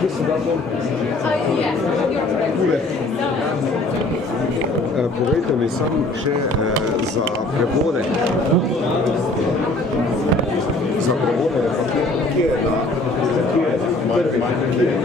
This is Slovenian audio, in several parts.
Kje se da to? Povejte mi sam še za prevode. Za prevode, kje je da? Kje je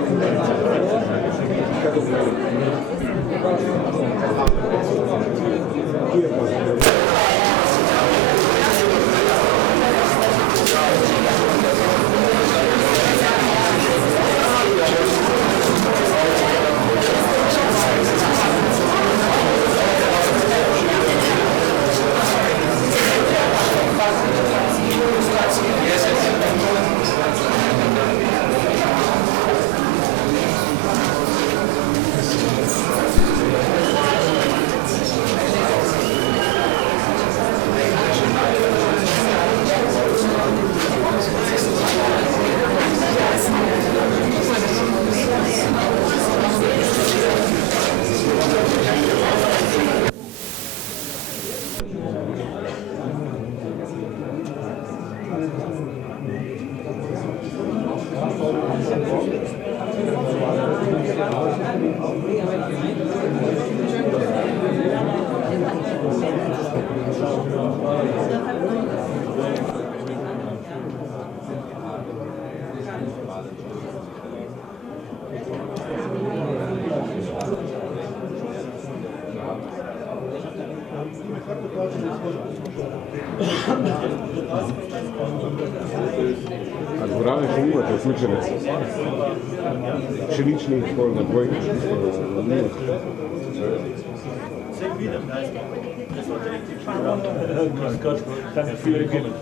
A dvorane še nimate vključene? Še nič ni tako na dvojni? Danke für Ihre Geduld.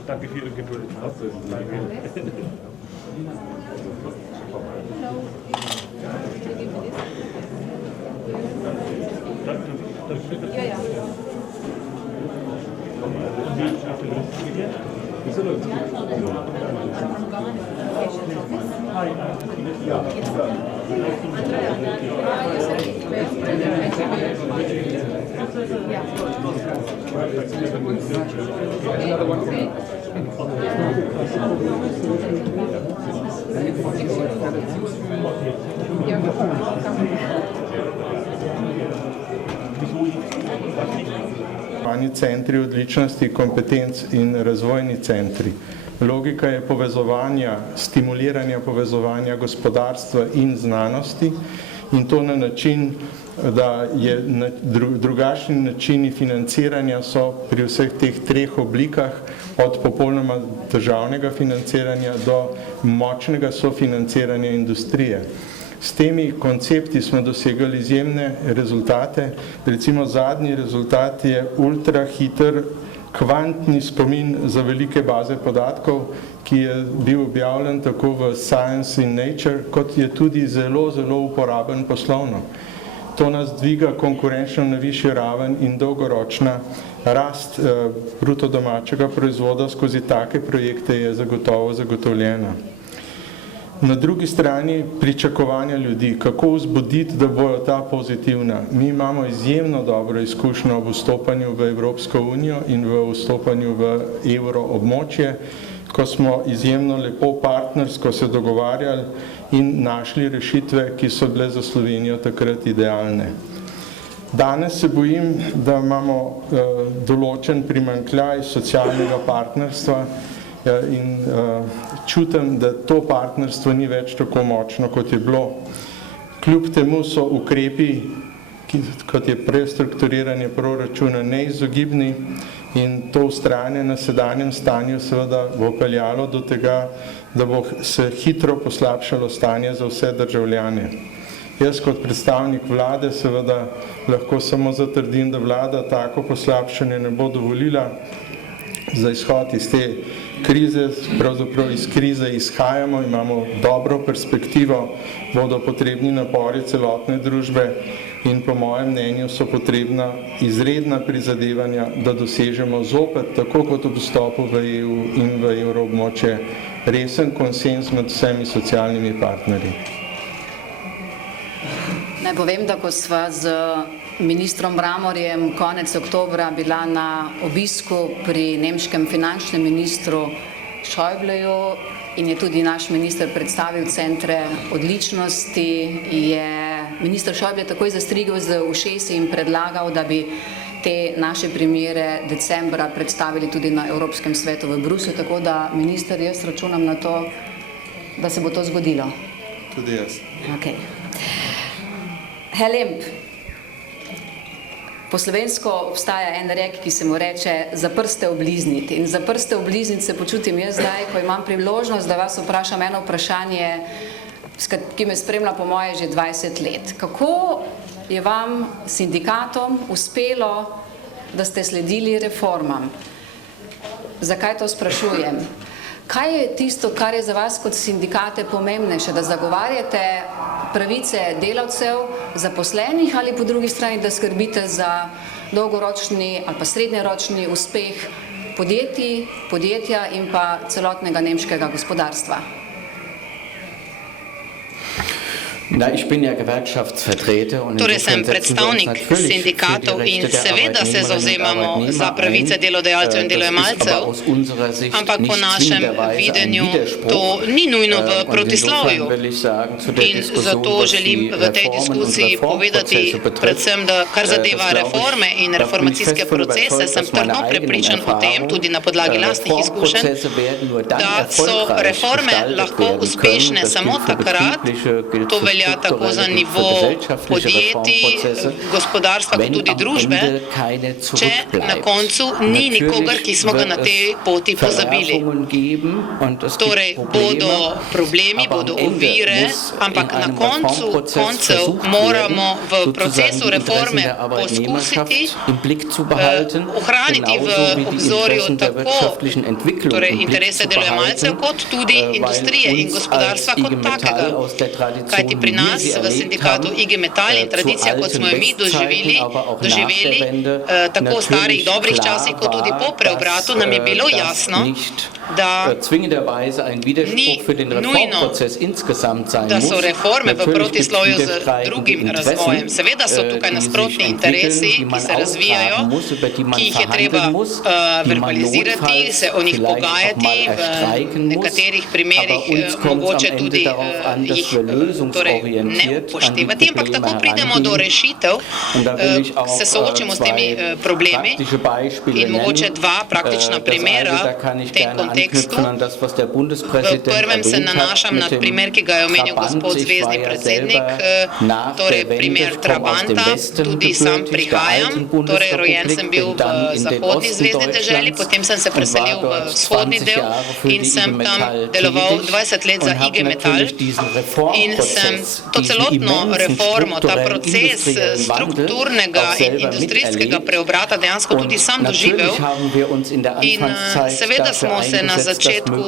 Centri odličnosti, kompetenc in razvojni centri. Logika je povezovanja, stimuliranja povezovanja gospodarstva in znanosti in to na način, da je drugačni načini financiranja so pri vseh teh treh oblikah, od popolnoma državnega financiranja do močnega sofinanciranja industrije. S temi koncepti smo dosegali izjemne rezultate. Recimo zadnji rezultat je ultrahiter kvantni spomin za velike baze podatkov, ki je bil objavljen tako v Science in Nature, kot je tudi zelo, zelo uporaben poslovno. To nas dviga konkurenčno na višji raven in dolgoročna rast bruto domačega proizvoda skozi take projekte je zagotovo zagotovljena. Na drugi strani pričakovanja ljudi, kako vzbuditi, da bojo ta pozitivna. Mi imamo izjemno dobro izkušnjo v vstopanju v Evropsko unijo in v vstopanju v evroobmočje, ko smo izjemno lepo partnersko se dogovarjali in našli rešitve, ki so bile za Slovenijo takrat idealne. Danes se bojim, da imamo določen primanjkljaj socialnega partnerstva in čutim, da to partnerstvo ni več tako močno, kot je bilo. Kljub temu so ukrepi, kot je prestrukturiranje proračuna, neizogibni in to vztrajanje na sedanjem stanju seveda bo peljalo do tega, da bo se hitro poslabšalo stanje za vse državljane. Jaz kot predstavnik vlade seveda lahko samo zatrdim, da vlada tako poslabšanje ne bo dovolila. Za izhod iz te krize, pravzaprav iz krize izhajamo, imamo dobro perspektivo, bodo potrebni napori celotne družbe in po mojem mnenju so potrebna izredna prizadevanja, da dosežemo zopet, tako kot ob vstopu v EU in v evroobmočje, resen konsens med vsemi socialnimi partnerji. Naj povem, da ko sva z ministrom Mramorjem konec oktobra bila na obisku pri nemškem finančnem ministru Schäubleju, in je tudi naš minister predstavil centre odličnosti, je minister Šojble takoj zastrigel z ušesi in predlagal, da bi te naše primere decembra predstavili tudi na Evropskem svetu v Bruslju, tako da, minister, jaz računam na to, da se bo to zgodilo. Tudi jaz. Okay. Helemp. Po slovensko obstaja en rek, ki se mu reče za prste oblizniti. In za prste oblizniti se počutim jaz zdaj, ko imam priložnost, da vas vprašam eno vprašanje, ki me spremlja po moje že 20 let. Kako je vam, sindikatom, uspelo, da ste sledili reformam? Zakaj to sprašujem? Kaj je tisto, kar je za vas kot sindikate pomembnejše, da zagovarjate pravice delavcev, zaposlenih ali po drugi strani, da skrbite za dolgoročni ali pa srednjeročni uspeh podjetja in pa celotnega nemškega gospodarstva? Torej sem predstavnik sindikatov in seveda se zavzemamo za pravice delodajalcev in delojemalcev, ampak po našem videnju to ni nujno v protislovju. In zato želim v tej diskusiji povedati predvsem, da kar zadeva reforme in reformacijske procese, sem trdno prepričan o tem, tudi na podlagi lastnih izkušenj, da so reforme lahko uspešne samo takrat, to velja tako za nivo podjetij, gospodarstva, kot tudi družbe, če na koncu ni nikogar, ki smo ga na tej poti pozabili. Torej, bodo problemi, bodo ovire, ampak na koncev moramo v procesu reforme poskusiti ohraniti v obzorju tako torej interese delojemalcev, kot tudi industrije in gospodarstva kot takega. Kajti pri nas v sindikatu IG Metall in tradicija, kot smo jo mi doživeli tako v starih dobrih časih, kot tudi po preobratu, nam je bilo jasno, da ni nujno, da so reforme v protislovju z drugim razvojem. Seveda so tukaj nasprotni interesi, ki se razvijajo, ki jih je treba verbalizirati, se o njih pogajati, v nekaterih primerih mogoče tudi jih ne upoštevati, ampak tako pridemo do rešitev, se soočimo s temi problemi in mogoče dva praktična primera v tem kontekstu. V prvem se nanašam na primer, ki ga je omenil gospod zvezni predsednik, torej primer Trabanta, tudi sam prihajam, torej rojen sem bil v zahodni zvezni deželi, potem sem se preselil v vzhodni del in sem tam deloval 20 let za IG Metall in sem to celotno reformo, ta proces strukturnega in industrijskega preobrata dejansko tudi sam doživel in seveda smo se na začetku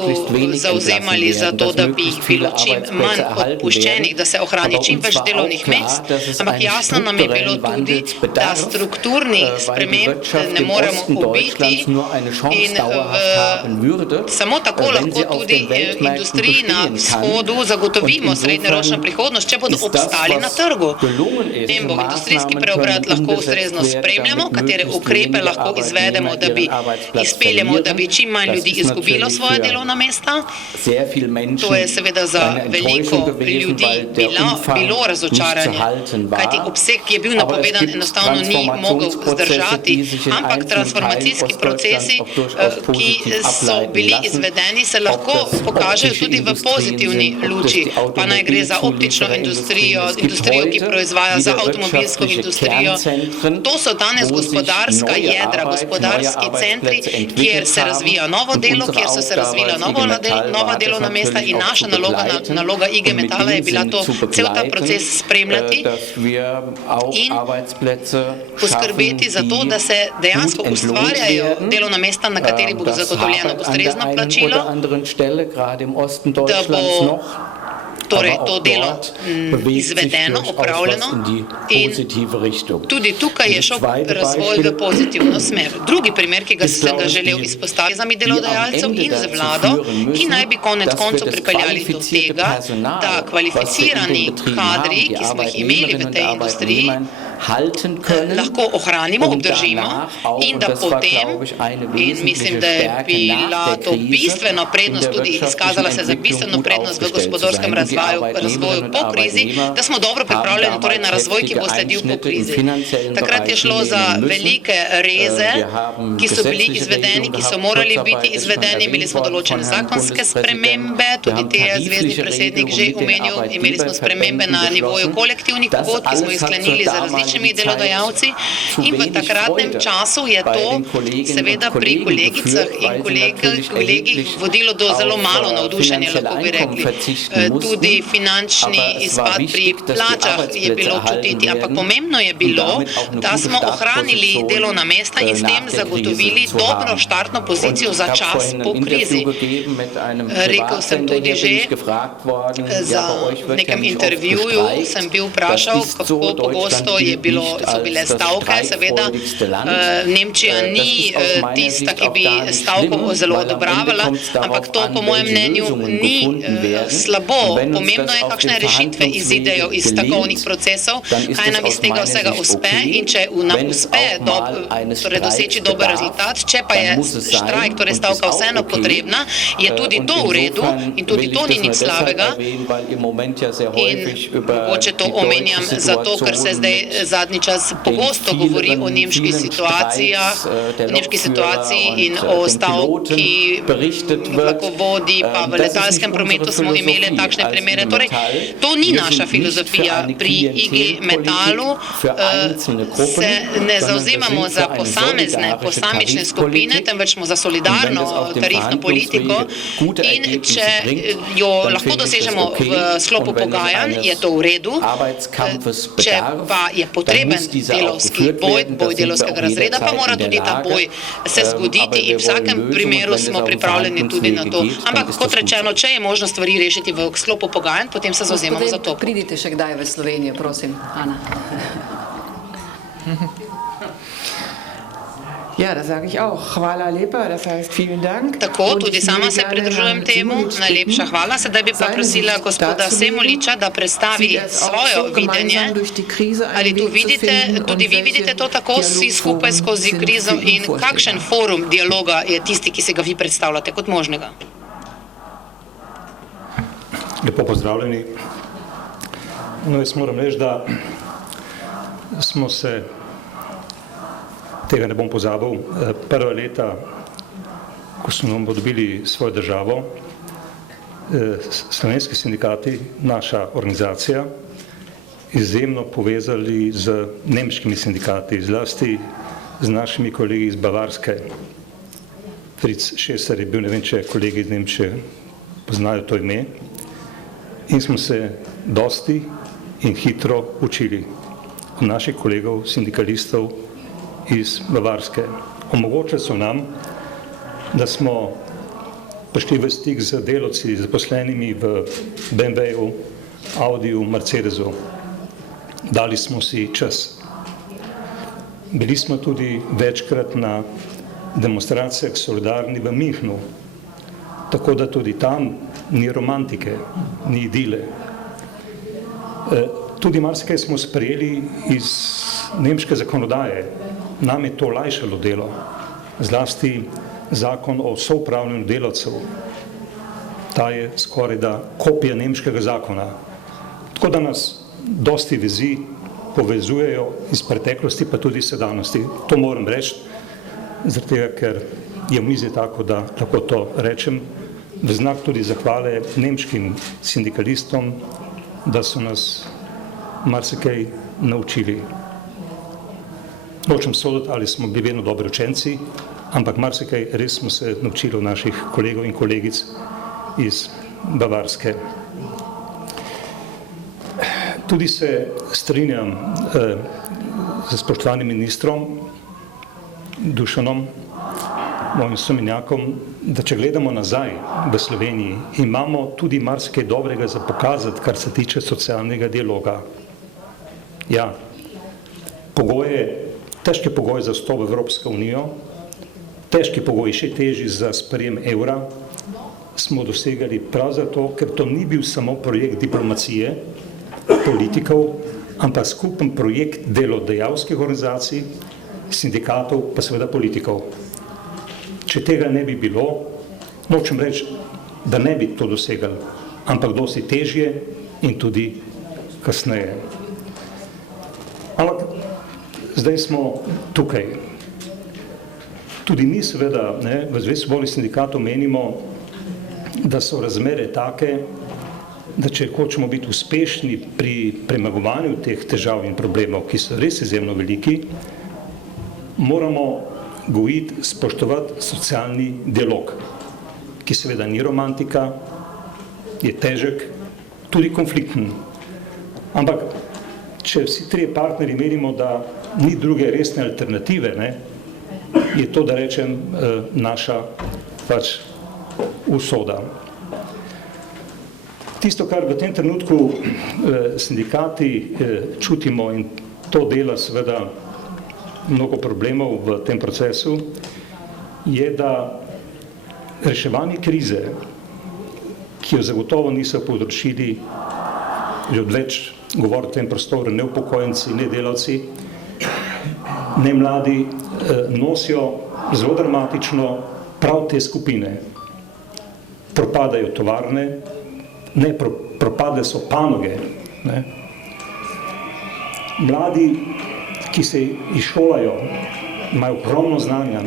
zauzemali za to, da bi jih bilo čim manj odpuščenih, da se ohrani čim več delovnih mest, ampak jasno nam je bilo tudi, da strukturnih sprememb ne moremo ubiti in samo tako lahko tudi industriji na vzhodu zagotovimo srednjeročno prihodnost, če bodo obstali na trgu. Tem bo industrijski preobrat lahko ustrezno spremljamo, katere ukrepe lahko izvedemo, da bi izpeljemo, da bi čim manj ljudi izgubilo svoje delovna mesta. To je seveda za veliko ljudi bilo razočaranje, kajti obseg, ki je bil napovedan, enostavno ni mogel zdržati, ampak transformacijski procesi, ki so bili izvedeni, se lahko pokažejo tudi v pozitivni luči, pa naj gre za optično industrijo, ki proizvaja za avtomobilsko industrijo. To so danes gospodarska jedra, gospodarski centri, kjer se razvija novo delo, kjer so se razvila nova delovna mesta in naša naloga IG Metalla je bila to, cel ta proces spremljati in poskrbeti za to, da se dejansko ustvarjajo delovna mesta, na kateri bo zagotovljeno ustrezno plačilo, da bo torej to delo izvedeno, opravljeno in tudi tukaj je šel razvoj v pozitivno smer. Drugi primer, ki sem ga želel izpostaviti z delodajalcev in z vlado, ki naj bi konec koncev pripeljali do tega, da kvalificirani kadri, ki smo jih imeli v tej industriji, lahko ohranimo, obdržimo in da potem, in mislim, da je bila to bistvena prednost, tudi izkazala se za bistveno prednost v gospodarskem razvoju po krizi, da smo dobro pripravljeni torej na razvoj, ki bo sledil po krizi. Takrat je šlo za velike reze, ki so bili izvedeni, ki so morali biti izvedeni, imeli smo določene zakonske spremembe, tudi te je zvezni predsednik že omenil, imeli smo spremembe na nivoju kolektivnih pogodb, ki smo jih sklenili z različnimi delodajalci in v takratnem času je to seveda pri kolegicah in kolegih vodilo do zelo malo navdušenja, lahko bi rekli. Tudi finančni izpad pri plačah je bilo čutiti, ampak pomembno je bilo, da smo ohranili delovna mesta in s tem zagotovili dobro štartno pozicijo za čas po krizi. Rekel sem tudi že, za nekem intervjuju sem bil vprašal, kako pogosto so bile stavke. Seveda Nemčija ni tista, ki bi stavko zelo odobravala, ampak to po mojem mnenju ni slabo. Pomembno je, kakšne rešitve izidejo iz stavkovnih procesov, kaj nam iz tega vsega uspe in če nam uspe doseči dober rezultat, če pa je štrajk, torej stavka vseeno potrebna, je tudi to v redu in tudi to ni nič slabega. In mogoče to omenjam zato, ker se zdaj zadnji čas pogosto govori o nemški situaciji in o stavki v vlakovodi, pa v letalskem prometu smo imeli takšne primere. Torej, to ni naša filozofija. Pri IG Metalu se ne zavzemamo za posamične skupine, temveč smo za solidarno tarifno politiko in če jo lahko dosežemo v sklopu pogajanj, je to v redu. Če pa je potreben delavski boj delavskega razreda, pa mora tudi ta boj se zgoditi in v vsakem primeru smo pripravljeni tudi na to. Ampak kot rečeno, če je možno stvari rešiti v sklopu pogajanj, potem se zavzemamo za to. Pridite še kdaj v Slovenijo, prosim, Ana. Ja, da sage ich auch. Hvala lepa, das heißt vielen Dank. Tako, tudi sama se pridružujem temu. Najlepša hvala. Sedaj bi pa prosila gospoda Semoliča, da predstavi svojo videnje. Ali tudi vi vidite to tako vsi skupaj skozi krizo in kakšen forum dialoga je tisti, ki se ga vi predstavljate kot možnega? Lepo pozdravljeni. No, jaz moram reči, da smo se, tega ne bom pozabil, prva leta, ko smo dobili svojo državo, slovenski sindikati, naša organizacija, izjemno povezali z nemškimi sindikati, zlasti z našimi kolegi iz Bavarske. Fritz Šeser je bil, ne vem, če kolegi iz Nemčije poznajo to ime, in smo se dosti in hitro učili od naših kolegov, sindikalistov iz Bavarske. Omogočili so nam, da smo prišli v stik z delavci, zaposlenimi v BMW-ju, Audiju, Mercedesu. Dali smo si čas. Bili smo tudi večkrat na demonstracijah solidarni v Münchnu, tako da tudi tam ni romantike, ni idile. Tudi marsikaj smo sprejeli iz nemške zakonodaje. Nam je to olajšalo delo, zlasti zakon o soupravljanju delavcev. Ta je skoraj da kopija nemškega zakona. Tako da nas dosti vezi povezujejo iz preteklosti, pa tudi sedanjosti. To moram reči, zaradi tega, ker je omizje tako, da lahko to rečem, v znak tudi zahvale nemškim sindikalistom, da so nas marsikaj naučili. Nočem soditi, ali smo bili vedno dobri učenci, ampak marsikaj res smo se naučili od naših kolegov in kolegic iz Bavarske. Tudi se strinjam z spoštovanim ministrom Dušanom, mojim somenjakom, da če gledamo nazaj v Sloveniji, imamo tudi marsikaj dobrega za pokazati, kar se tiče socialnega dialoga. Ja, težki pogoji za vstop v Evropsko unijo, težki pogoji, še težji za sprejem evra, smo dosegali prav zato, ker to ni bil samo projekt diplomacije, politikov, ampak skupen projekt delodajalskih organizacij, sindikatov, pa seveda politikov. Če tega ne bi bilo, nočem reči, da ne bi to dosegli, ampak dosti težje in tudi kasneje. Ampak zdaj smo tukaj. Tudi mi seveda v Zvezi svobodnih sindikatov menimo, da so razmere take, da če hočemo biti uspešni pri premagovanju teh težav in problemov, ki so res izjemno veliki, moramo gojiti, spoštovati socialni dialog, ki seveda ni romantika, je težek, tudi konflikten. Ampak, če vsi trije partnerji menimo, da ni druge resne alternative, je to, da rečem, naša pač usoda. Tisto, kar v tem trenutku sindikati čutimo, in to dela seveda mnogo problemov v tem procesu, je, da reševanje krize, ki jo zagotovo niso povzročili že odveč govor v tem prostoru, ne upokojenci, ne delavci, ne mladi, nosijo zelo dramatično prav te skupine. Propadajo tovarne, propade so panoge. Mladi, ki se izšolajo, imajo ogromno znanja,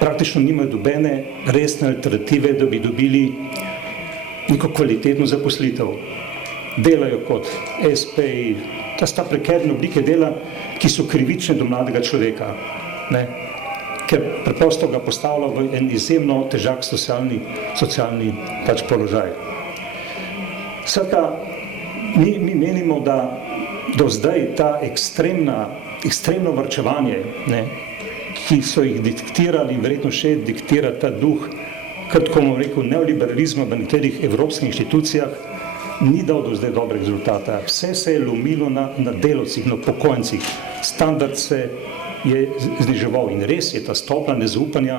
praktično nimajo nobene resne alternative, da bi dobili neko kvalitetno zaposlitev. Delajo kot SP-ji, to sta prekerne oblike dela, ki so krivične do mladega človeka, ker preprosto ga postavlja v en izjemno težak socialni pač položaj. Skratka, mi menimo, da do zdaj ta ekstremno varčevanje, ki so jih diktirali in verjetno še diktira ta duh, kratko bomo rekel, neoliberalizma v nekaterih evropskih inštitucijah, ni dal do zdaj dobrega rezultata. Vse se je lomilo na delavcih, na upokojencih. Standard se je zniževal in res je ta stopnja nezaupanja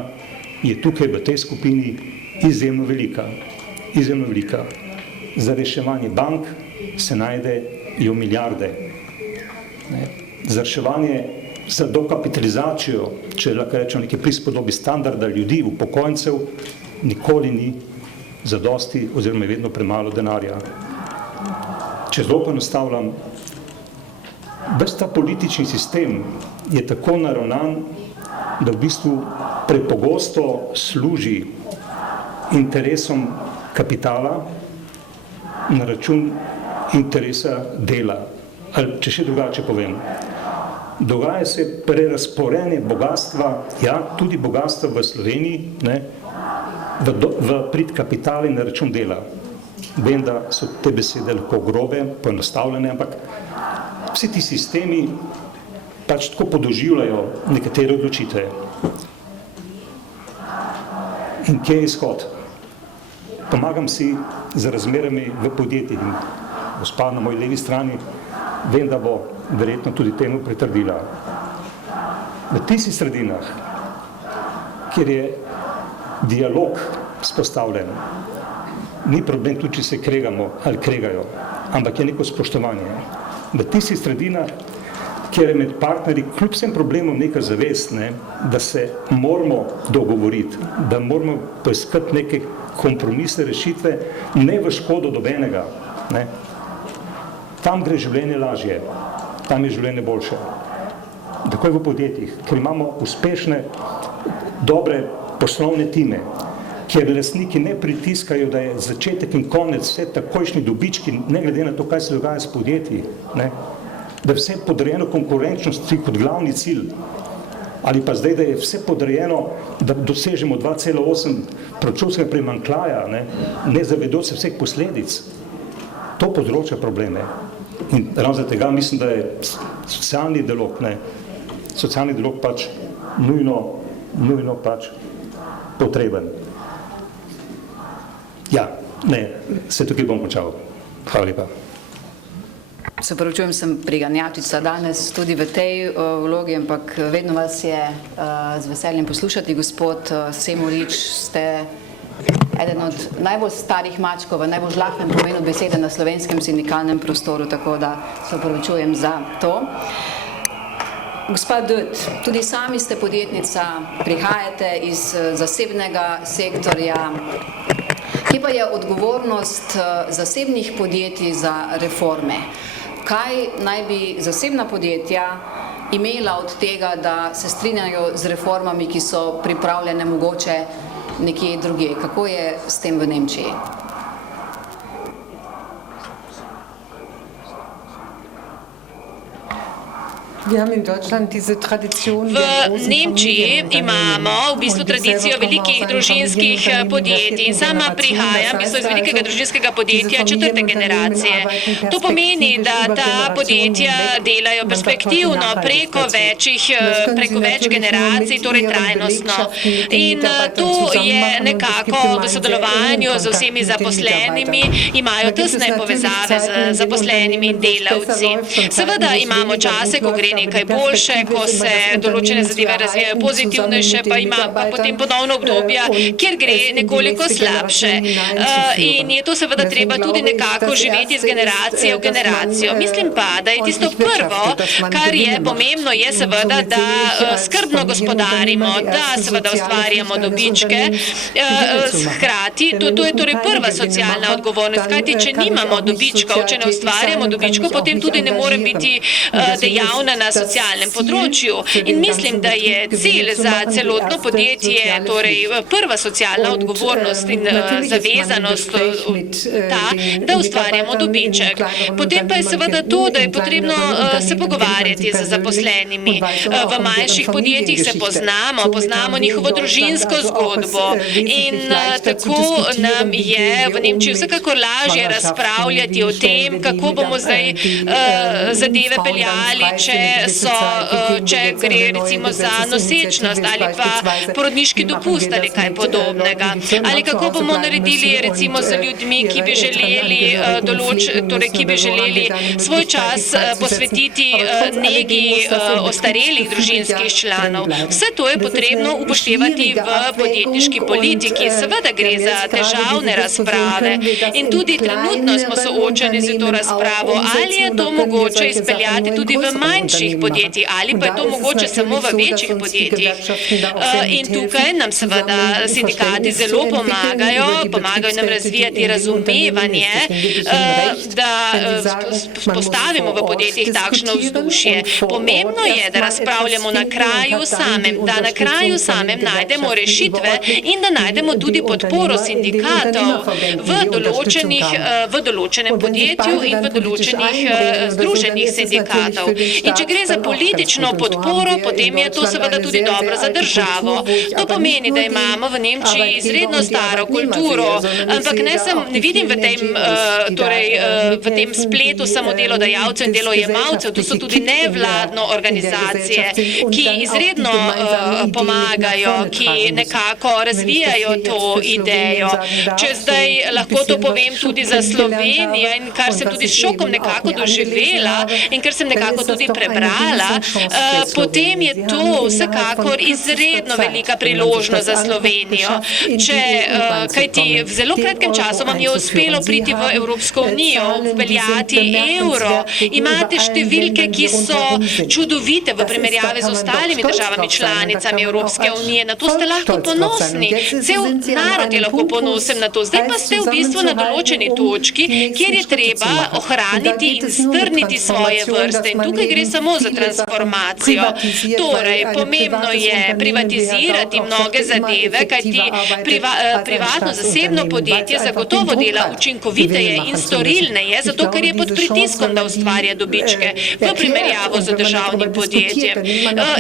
je tukaj v tej skupini izjemno velika. Izjemno velika. Za reševanje bank se najdejo milijarde. Za reševanje, za dokapitalizacijo, če lahko rečem neke prispodobi standarda ljudi, upokojencev, nikoli ni zadosti oziroma je vedno premalo denarja. Če zelo poenostavljam, ves ta politični sistem je tako naravnan, da v bistvu prepogosto služi interesom kapitala na račun interesa dela. Ali če še drugače povem, dogaja se prerazporejanje bogatstva, ja, tudi bogatstva v Sloveniji, v prid kapitala in na račun dela. Vem, da so te besede lahko grobe, poenostavljene, ampak vsi ti sistemi pač tako podoživljajo nekatere odločitve. In kje je izhod? Pomagam si z razmerami v podjetjih. Gospa na moji levi strani, vem, da bo verjetno tudi temu pritrdila. V tistih sredinah, kjer je dialog vzpostavljen, ni problem tudi, če se kregamo ali kregajo, ampak je neko spoštovanje. V tistih sredinah, kjer je med partnerji kljub vsem problemom neka zavest, da se moramo dogovoriti, da moramo poiskati neke kompromisne rešitve, ne v škodo nobenega. Tam gre življenje lažje, tam je življenje boljše. Tako je v podjetjih, ker imamo uspešne, dobre poslovne time, kjer lastniki ne pritiskajo, da je začetek in konec vse takojšnji dobički, ne glede na to, kaj se dogaja s podjetji, da je vse podrejeno konkurenčnosti kot glavni cilj, ali pa zdaj, da je vse podrejeno, da dosežemo 2,8 proračunskega primanjkljaja, ne zavedoč se vseh posledic. To povzroča probleme. In ravno zaradi tega mislim, da je socialni dialog pač nujno pač potreben. Ja, se tukaj bom končal. Hvala lepa. Se pravičujem, sem priganjačica danes tudi v tej vlogi, ampak vedno vas je z veseljem poslušati. Gospod Semolič, ste eden od najbolj starih mačkov v najbolj žlahtnem pomenu besede na slovenskem sindikalnem prostoru, tako da se opravičujem za to. Gospa Dutt, tudi sami ste podjetnica, prihajate iz zasebnega sektorja. Kje pa je odgovornost zasebnih podjetij za reforme? Kaj naj bi zasebna podjetja imela od tega, da se strinjajo z reformami, ki so pripravljene mogoče nekje drugje? Kako je s tem v Nemčiji? V Nemčiji imamo v bistvu tradicijo velikih družinskih podjetij in sama prihajam v bistvu iz velikega družinskega podjetja četrte generacije. To pomeni, da ta podjetja delajo perspektivno preko več generacij, torej trajnostno. In to je nekako v sodelovanju z vsemi zaposlenimi, imajo tesne povezave z zaposlenimi in delavci. Seveda imamo čase, ko gre nekaj boljše, ko se določene zadeve razvijajo pozitivnejše, pa ima potem ponovno obdobja, kjer gre nekoliko slabše. In je to seveda treba tudi nekako živeti z generacije v generacijo. Mislim pa, da je tisto prvo, kar je pomembno, je seveda, da skrbno gospodarimo, da seveda ustvarjamo dobičke. Hkrati, to je torej prva socialna odgovornost, kajti če nimamo dobičkov, če ne ustvarjamo dobičkov, potem tudi ne morem biti dejavna na socialnem področju. In mislim, da je cilj za celotno podjetje, torej prva socialna odgovornost in zavezanost ta, da ustvarjamo dobiček. Potem pa je seveda to, da je potrebno se pogovarjati z zaposlenimi. V manjših podjetjih se poznamo njihovo družinsko zgodbo in tako nam je v Nemčiji vsekakor lažje razpravljati o tem, kako bomo zdaj zadeve peljali, če gre recimo za nosečnost ali pa porodniški dopust ali kaj podobnega. Ali kako bomo naredili recimo z ljudmi, ki bi želeli svoj čas posvetiti negi ostarelih družinskih članov. Vse to je potrebno upoštevati v podjetniški politiki. Seveda gre za težavne razprave in tudi trenutno smo soočeni z to razpravo, ali je to mogoče izpeljati tudi v manjših podjetij ali pa je to mogoče samo v večjih podjetjih. In tukaj nam seveda sindikati zelo pomagajo nam razvijati razumevanje, da postavimo v podjetjih takšno vzdušje. Pomembno je, da razpravljamo na kraju samem, da na kraju samem najdemo rešitve in da najdemo tudi podporo sindikatov v določenem podjetju in v določenih združenjih sindikatov. In če gre za politično podporo, potem je to seveda tudi dobro za državo. To pomeni, da imamo v Nemčiji izredno staro kulturo, ampak ne vidim v tem spletu samo delodajalcev in delojemalcev, to so tudi nevladne organizacije, ki izredno pomagajo, ki nekako razvijajo to idejo. Če zdaj lahko to povem tudi za Slovenijo in kar sem tudi s šokom nekako doživela in kar sem nekako tudi prebrala, potem je to vsekakor izredno velika priložnost za Slovenijo. Kajti v zelo kratkem času vam je uspelo priti v Evropsko unijo, vpeljati evro, imate številke, ki so čudovite v primerjavi z ostalimi državami članicami Evropske unije, na to ste lahko ponosni, cel narod je lahko ponosen na to. Zdaj pa ste v bistvu na določeni točki, kjer je treba ohraniti in strniti svoje vrste in tukaj gre samo za transformacijo. Torej, pomembno je privatizirati mnoge zadeve, kajti privatno-zasebno podjetje zagotovo dela učinkoviteje in storilneje, zato ker je pod pritiskom, da ustvarja dobičke v primerjavo z državnim podjetjem.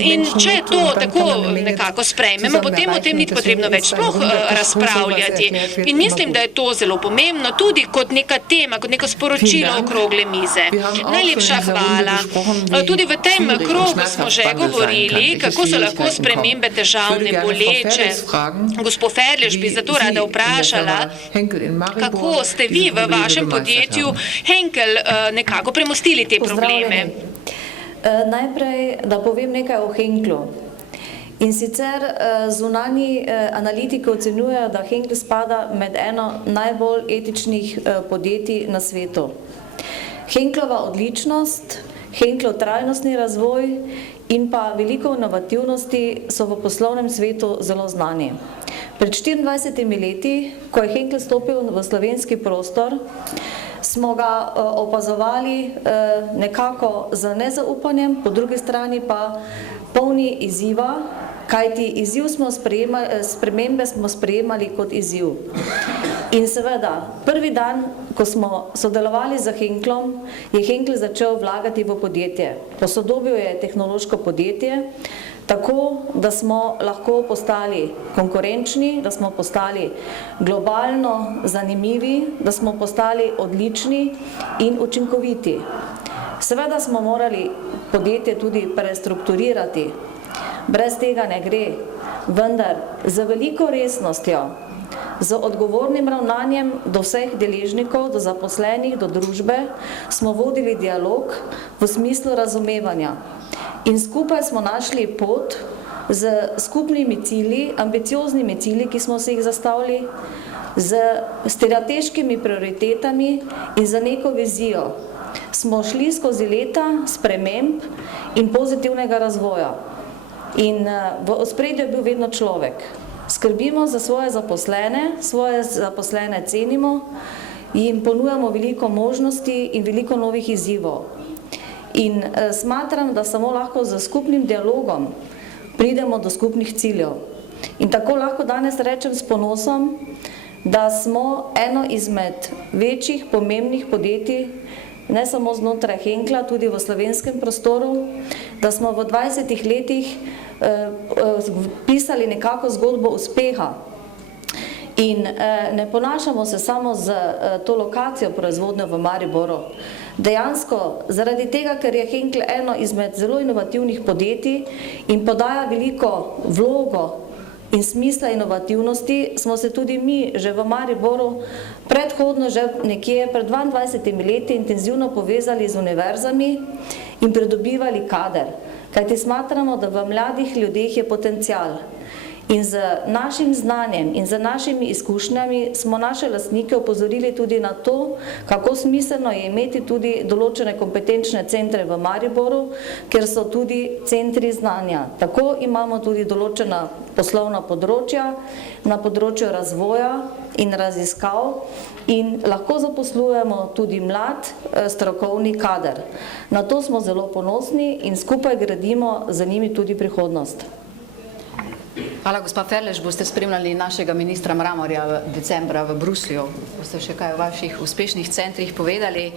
In če to tako nekako sprejmemo, potem o tem ni potrebno več sploh razpravljati. In mislim, da je to zelo pomembno, tudi kot neka tema, kot neko sporočilo okrogle mize. Najlepša hvala. Tudi v tem krogu smo že govorili, kako so lahko spremembe težavne, boleče. Gospod Ferlež bi zato rada vprašala, kako ste vi v vašem podjetju Henkel nekako premostili te probleme? Najprej, da povem nekaj o Henklu. In sicer zunanji analitiki ocenjujejo, da Henkel spada med eno najbolj etičnih podjetij na svetu. Henklova odličnost, Henklov trajnostni razvoj in pa veliko inovativnosti so v poslovnem svetu zelo znani. Pred 24 leti, ko je Henkel stopil v slovenski prostor, smo ga opazovali nekako z nezaupanjem, po drugi strani pa polni izziva, kajti spremembe smo sprejemali kot izziv. In seveda, prvi dan, ko smo sodelovali z Henklom, je Henkel začel vlagati v podjetje. Posodobil je tehnološko podjetje, tako da smo lahko postali konkurenčni, da smo postali globalno zanimivi, da smo postali odlični in učinkoviti. Seveda smo morali podjetje tudi prestrukturirati. Brez tega ne gre, vendar z veliko resnostjo, z odgovornim ravnanjem do vseh deležnikov, do zaposlenih, do družbe, smo vodili dialog v smislu razumevanja. In skupaj smo našli pot z skupnimi cilji, ambicioznimi cilji, ki smo se jih zastavili, z strateškimi prioritetami in za neko vizijo. Smo šli skozi leta sprememb in pozitivnega razvoja. In v ospredju je bil vedno človek. Skrbimo za svoje zaposlene cenimo, jim ponujamo veliko možnosti in veliko novih izzivov. In smatram, da samo lahko z skupnim dialogom pridemo do skupnih ciljev. In tako lahko danes rečem s ponosom, da smo eno izmed večjih pomembnih podjetij, ne samo znotraj Henkla, tudi v slovenskem prostoru, da smo v 20 letih pisali nekako zgodbo uspeha. In ne ponašamo se samo z to lokacijo proizvodnje v Mariboru. Dejansko, zaradi tega, ker je Henkel eno izmed zelo inovativnih podjetij in podaja veliko vlogo in smisla inovativnosti, smo se tudi mi že v Mariboru predhodno že nekje pred 22 leti intenzivno povezali z univerzami in pridobivali kader. Kajti smatramo, da v mladih ljudeh je potencial. In z našim znanjem in z našimi izkušnjami smo naše lastnike opozorili tudi na to, kako smiselno je imeti tudi določene kompetenčne centre v Mariboru, ker so tudi centri znanja. Tako imamo tudi določena poslovna področja na področju razvoja in raziskav in lahko zaposlujemo tudi mlad strokovni kader. Na to smo zelo ponosni in skupaj gradimo za njimi tudi prihodnost. Hvala, gospa Ferlež. Boste spremljali našega ministra Mramorja decembra v Bruslju. Boste še kaj o vaših uspešnih centrih povedali.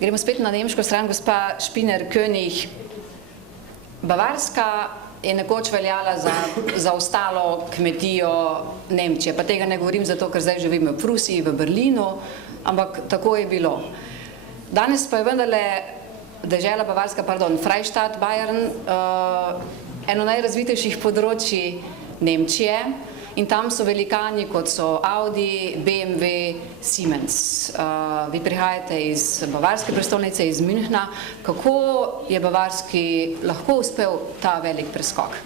Gremo spet na nemško stran, gospa Špiner-König. Bavarska je nekoč veljala za ostalo kmetijo Nemčije. Pa tega ne govorim zato, ker zdaj živim v Prusiji, v Berlinu, ampak tako je bilo. Danes pa je vendarle dežela Bavarska, Freistaat Bayern, eno najrazvitejših področji Nemčije in tam so velikani, kot so Audi, BMW, Siemens. Vi prihajate iz bavarske prestolnice, iz Münchna. Kako je Bavarski lahko uspel ta velik preskok?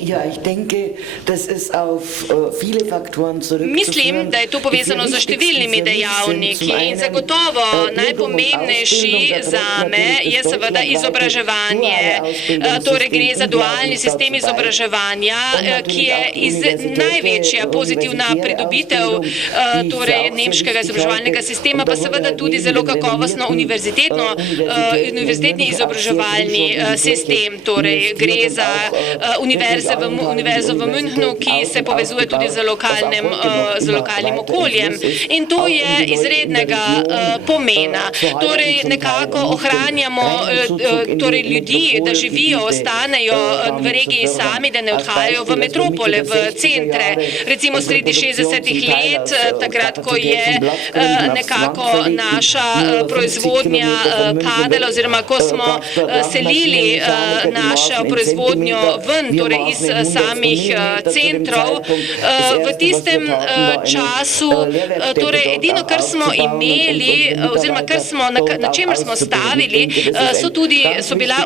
Ja, ich denke, das ist auf viele Faktoren zurückzuführen. Mislim, da je to povezano z številnimi dejavniki in zagotovo najpomembnejši zame je seveda izobraževanje. Torej gre za dualni sistem izobraževanja, ki je največja pozitivna pridobitev torej nemškega izobraževalnega sistema, pa seveda tudi zelo kakovostno univerzitetni izobraževalni sistem. Torej gre za univerzo v Münchnu, ki se povezuje tudi z lokalnim okoljem. In to je izrednega pomena. Torej nekako ohranjamo ljudi, da živijo, ostanejo v regiji sami, da ne odhajajo v metropole, v centre. Recimo sredi 60-ih let, takrat, ko je nekako naša proizvodnja padala, oziroma ko smo selili našo proizvodnjo ven, torej iz samih centrov. V tistem času, torej edino, kar smo imeli, oziroma na čemer smo stavili, so bila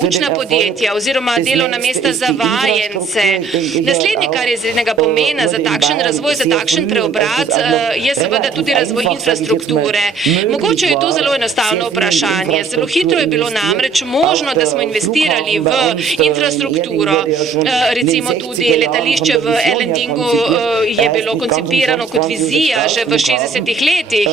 učna podjetja oziroma delovna mesta za vajence. Naslednje, kar je izrednega pomena za takšen razvoj, za takšen preobrat, je seveda tudi razvoj infrastrukture. Mogoče je to zelo enostavno vprašanje. Zelo hitro je bilo namreč možno, da smo investirali v infrastrukturo. Recimo tudi letališče v Ellendingu je bilo koncipirano kot vizija že v 60-ih letih.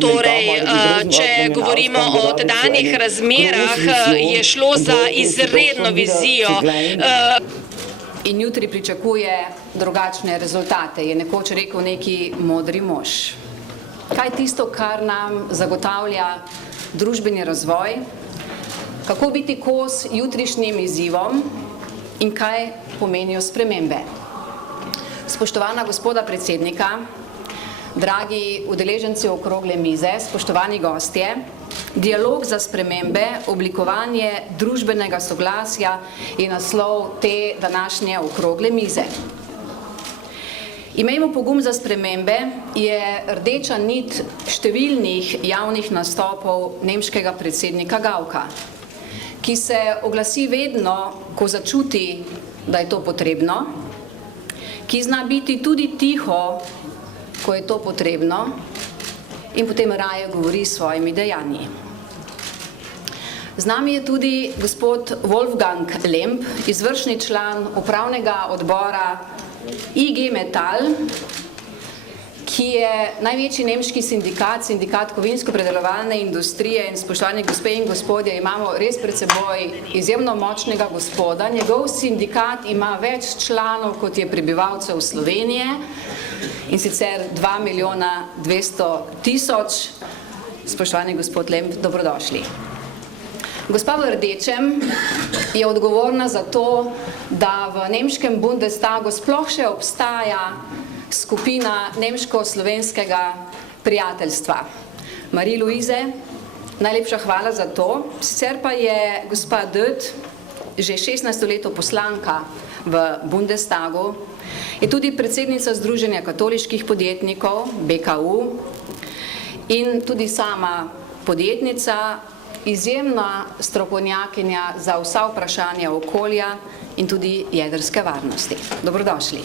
Torej, če govorimo o tedanjih razmerah, je šlo za izredno vizijo. In jutri pričakuje drugačne rezultate, je nekoč rekel neki modri mož. Kaj je tisto, kar nam zagotavlja družbeni razvoj? Kako biti kos jutrišnjim izzivom in kaj pomenijo spremembe? Spoštovana gospoda predsednika, dragi udeleženci okrogle mize, spoštovani gostje, dialog za spremembe, oblikovanje družbenega soglasja je naslov te današnje okrogle mize. Imejmo pogum za spremembe je rdeča nit številnih javnih nastopov nemškega predsednika Gaucka, ki se oglasi vedno, ko začuti, da je to potrebno, ki zna biti tudi tiho, ko je to potrebno, in potem raje govori s svojimi dejanji. Z nami je tudi gospod Wolfgang Lemp, izvršni član upravnega odbora IG Metall, ki je največji nemški sindikat, sindikat kovinsko-predelovalne industrije, in spoštovani gospe in gospodje, imamo res pred seboj izjemno močnega gospoda. Njegov sindikat ima več članov, kot je prebivalcev Slovenije, in sicer 2.200.000. Spoštovani gospod Lemp, dobrodošli. Gospa v rdečem je odgovorna za to, da v nemškem Bundestagu sploh še obstaja skupina nemško-slovenskega prijateljstva. Marie-Louise, najlepša hvala za to. Sicer pa je gospa Dödt že 16. leto poslanka v Bundestagu, je tudi predsednica Združenja katoliških podjetnikov, BKU, in tudi sama podjetnica, izjemna strokovnjakinja za vsa vprašanja okolja in tudi jedrske varnosti. Dobrodošli.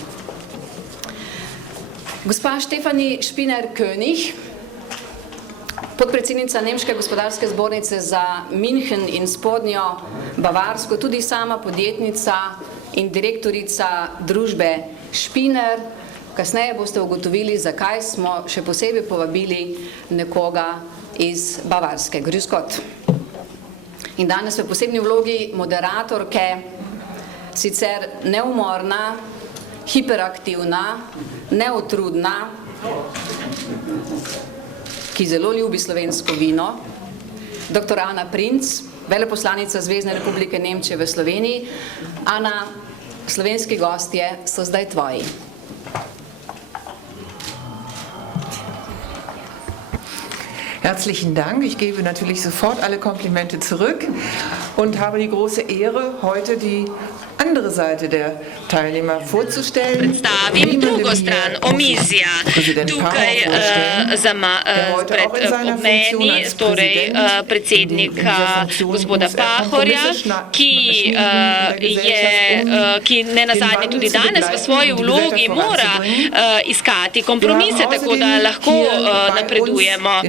Gospa Stefanie Spinner-König, podpredsednica Nemške gospodarske zbornice za München in spodnjo Bavarsko, tudi sama podjetnica in direktorica družbe Spinner. Kasneje boste ugotovili, zakaj smo še posebej povabili nekoga iz Bavarske. Grüß Gott. In danes v posebni vlogi moderatorke, sicer neumorna, hiperaktivna, neutrudna, ki zelo ljubi slovensko vino, dr. Ana Princ, veleposlanica Zvezne republike Nemčije v Sloveniji. Ana, slovenski gostje so zdaj tvoji. Herzlichen Dank. Ich gebe natürlich sofort alle Komplimente zurück und habe die große Ehre, heute die andere Seite der Teilnehmer vorzustellen. Predstavim drugo stran omizja. Tukaj pred meni, torej predsednika gospoda Pahorja, ki ne nazadnje tudi danes v svoji vlogi mora iskati kompromise, tako da lahko napredujemo.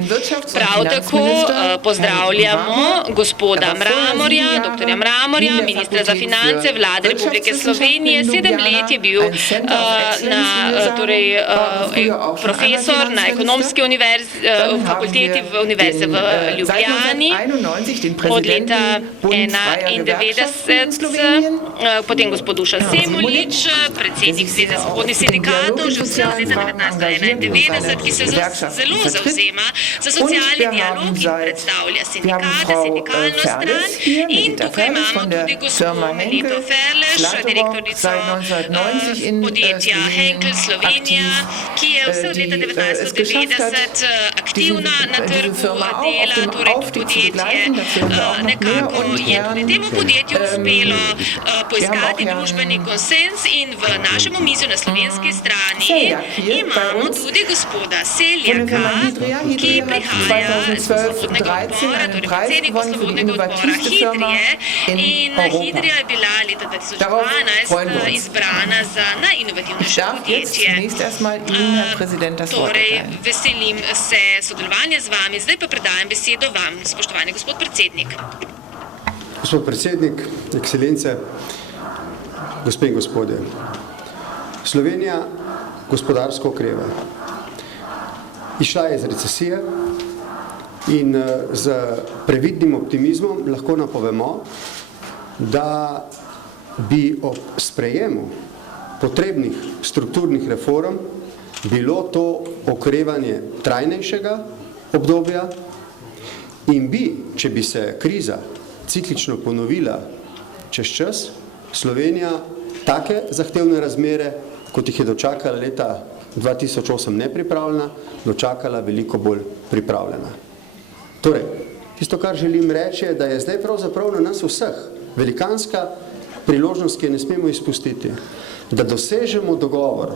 Prav tako pozdravljamo gospoda Mramorja, doktorja Mramorja, ministra za finance Vlade Republike Slovenije. 7 let je bil profesor na ekonomski fakulteti Univerze v Ljubljani od leta 1991, potem gospod Dušan Semolič, predsednik Zveze svobodnih sindikatov, že vse od leta 1991, ki se zelo zavzema za socialni dialog in predstavlja sindikate, sindikalno stran. In tukaj imamo tudi gospod Leto Fer, Serlež, direktorico podjetja Henkel Slovenija, ki je vse od leta 1990 aktivna na trgu dela, torej to podjetje nekako je tudi temu podjetju uspelo poiskati družbeni konsens in v našem omizju na slovenski strani imamo tudi gospoda Seljaka, ki prihaja iz Svobodnega odbora, torej predsednik Svobodnega odbora Hidrije, in Hidrija je bila leta 2012 izbrana za najinovativnejše podjetje. Torej, veselim se sodelovanja z vami, zdaj pa predajam besedo vam, spoštovani gospod predsednik. Gospod predsednik, ekscelence, gospe in gospodje, Slovenija gospodarsko okreva. Išla je iz recesije in z previdnim optimizmom lahko napovemo, da bi ob sprejemu potrebnih strukturnih reform bilo to okrevanje trajnejšega obdobja in bi, če bi se kriza ciklično ponovila čez čas, Slovenija take zahtevne razmere, kot jih je dočakala leta 2008 nepripravljena, dočakala veliko bolj pripravljena. Torej, tisto, kar želim reči, je, da je zdaj pravzaprav na nas vseh velikanska priložnost, ki je ne smemo izpustiti, da dosežemo dogovor,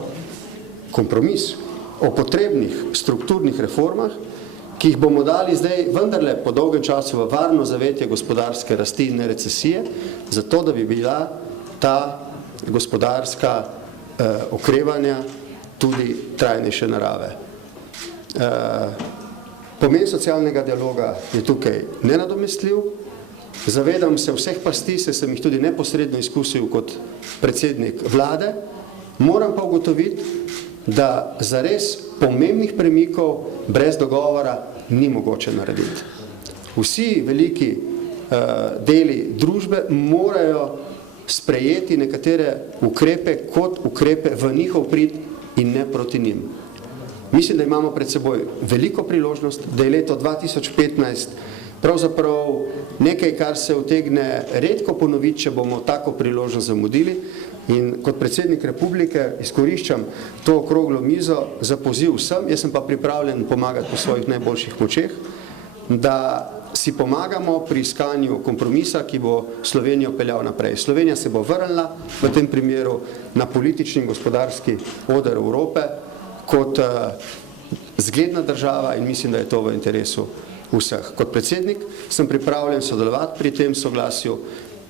kompromis o potrebnih strukturnih reformah, ki jih bomo dali zdaj vendarle po dolgem času v varno zavetje gospodarske rasti in recesije, zato da bi bila ta gospodarska okrevanja tudi trajnejše narave. Pomen socialnega dialoga je tukaj nenadomestljiv. Zavedam se vseh pasti, saj sem jih tudi neposredno izkusil kot predsednik vlade. Moram pa ugotoviti, da zares pomembnih premikov brez dogovora ni mogoče narediti. Vsi veliki deli družbe morajo sprejeti nekatere ukrepe kot ukrepe v njihov prid in ne proti njim. Mislim, da imamo pred seboj veliko priložnost, da je leto 2015 pravzaprav nekaj, kar se utegne redko ponoviti, če bomo tako priložnost zamudili. In kot predsednik republike izkoriščam to okroglo mizo za poziv vsem, jaz sem pa pripravljen pomagati po svojih najboljših močeh, da si pomagamo pri iskanju kompromisa, ki bo Slovenijo peljal naprej. Slovenija se bo vrnila v tem primeru na politični in gospodarski oder Evrope kot zgledna država in mislim, da je to v interesu vseh. Kot predsednik sem pripravljen sodelovati pri tem soglasju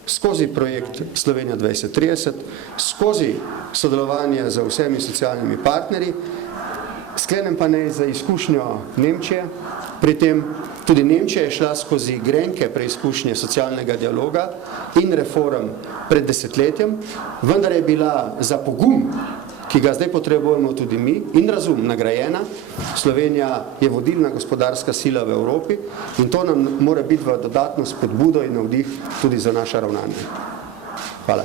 skozi projekt Slovenija 2030, skozi sodelovanje z vsemi socialnimi partnerji, sklenem pa ne za izkušnjo Nemčije. Pri tem tudi Nemčija je šla skozi grenke preizkušnje socialnega dialoga in reform pred desetletjem, vendar je bila za pogum, ki ga zdaj potrebujemo tudi mi, in razum nagrajena. Slovenija je vodilna gospodarska sila v Evropi in to nam mora biti v dodatno spodbudo in navdih tudi za naša ravnanja. Hvala.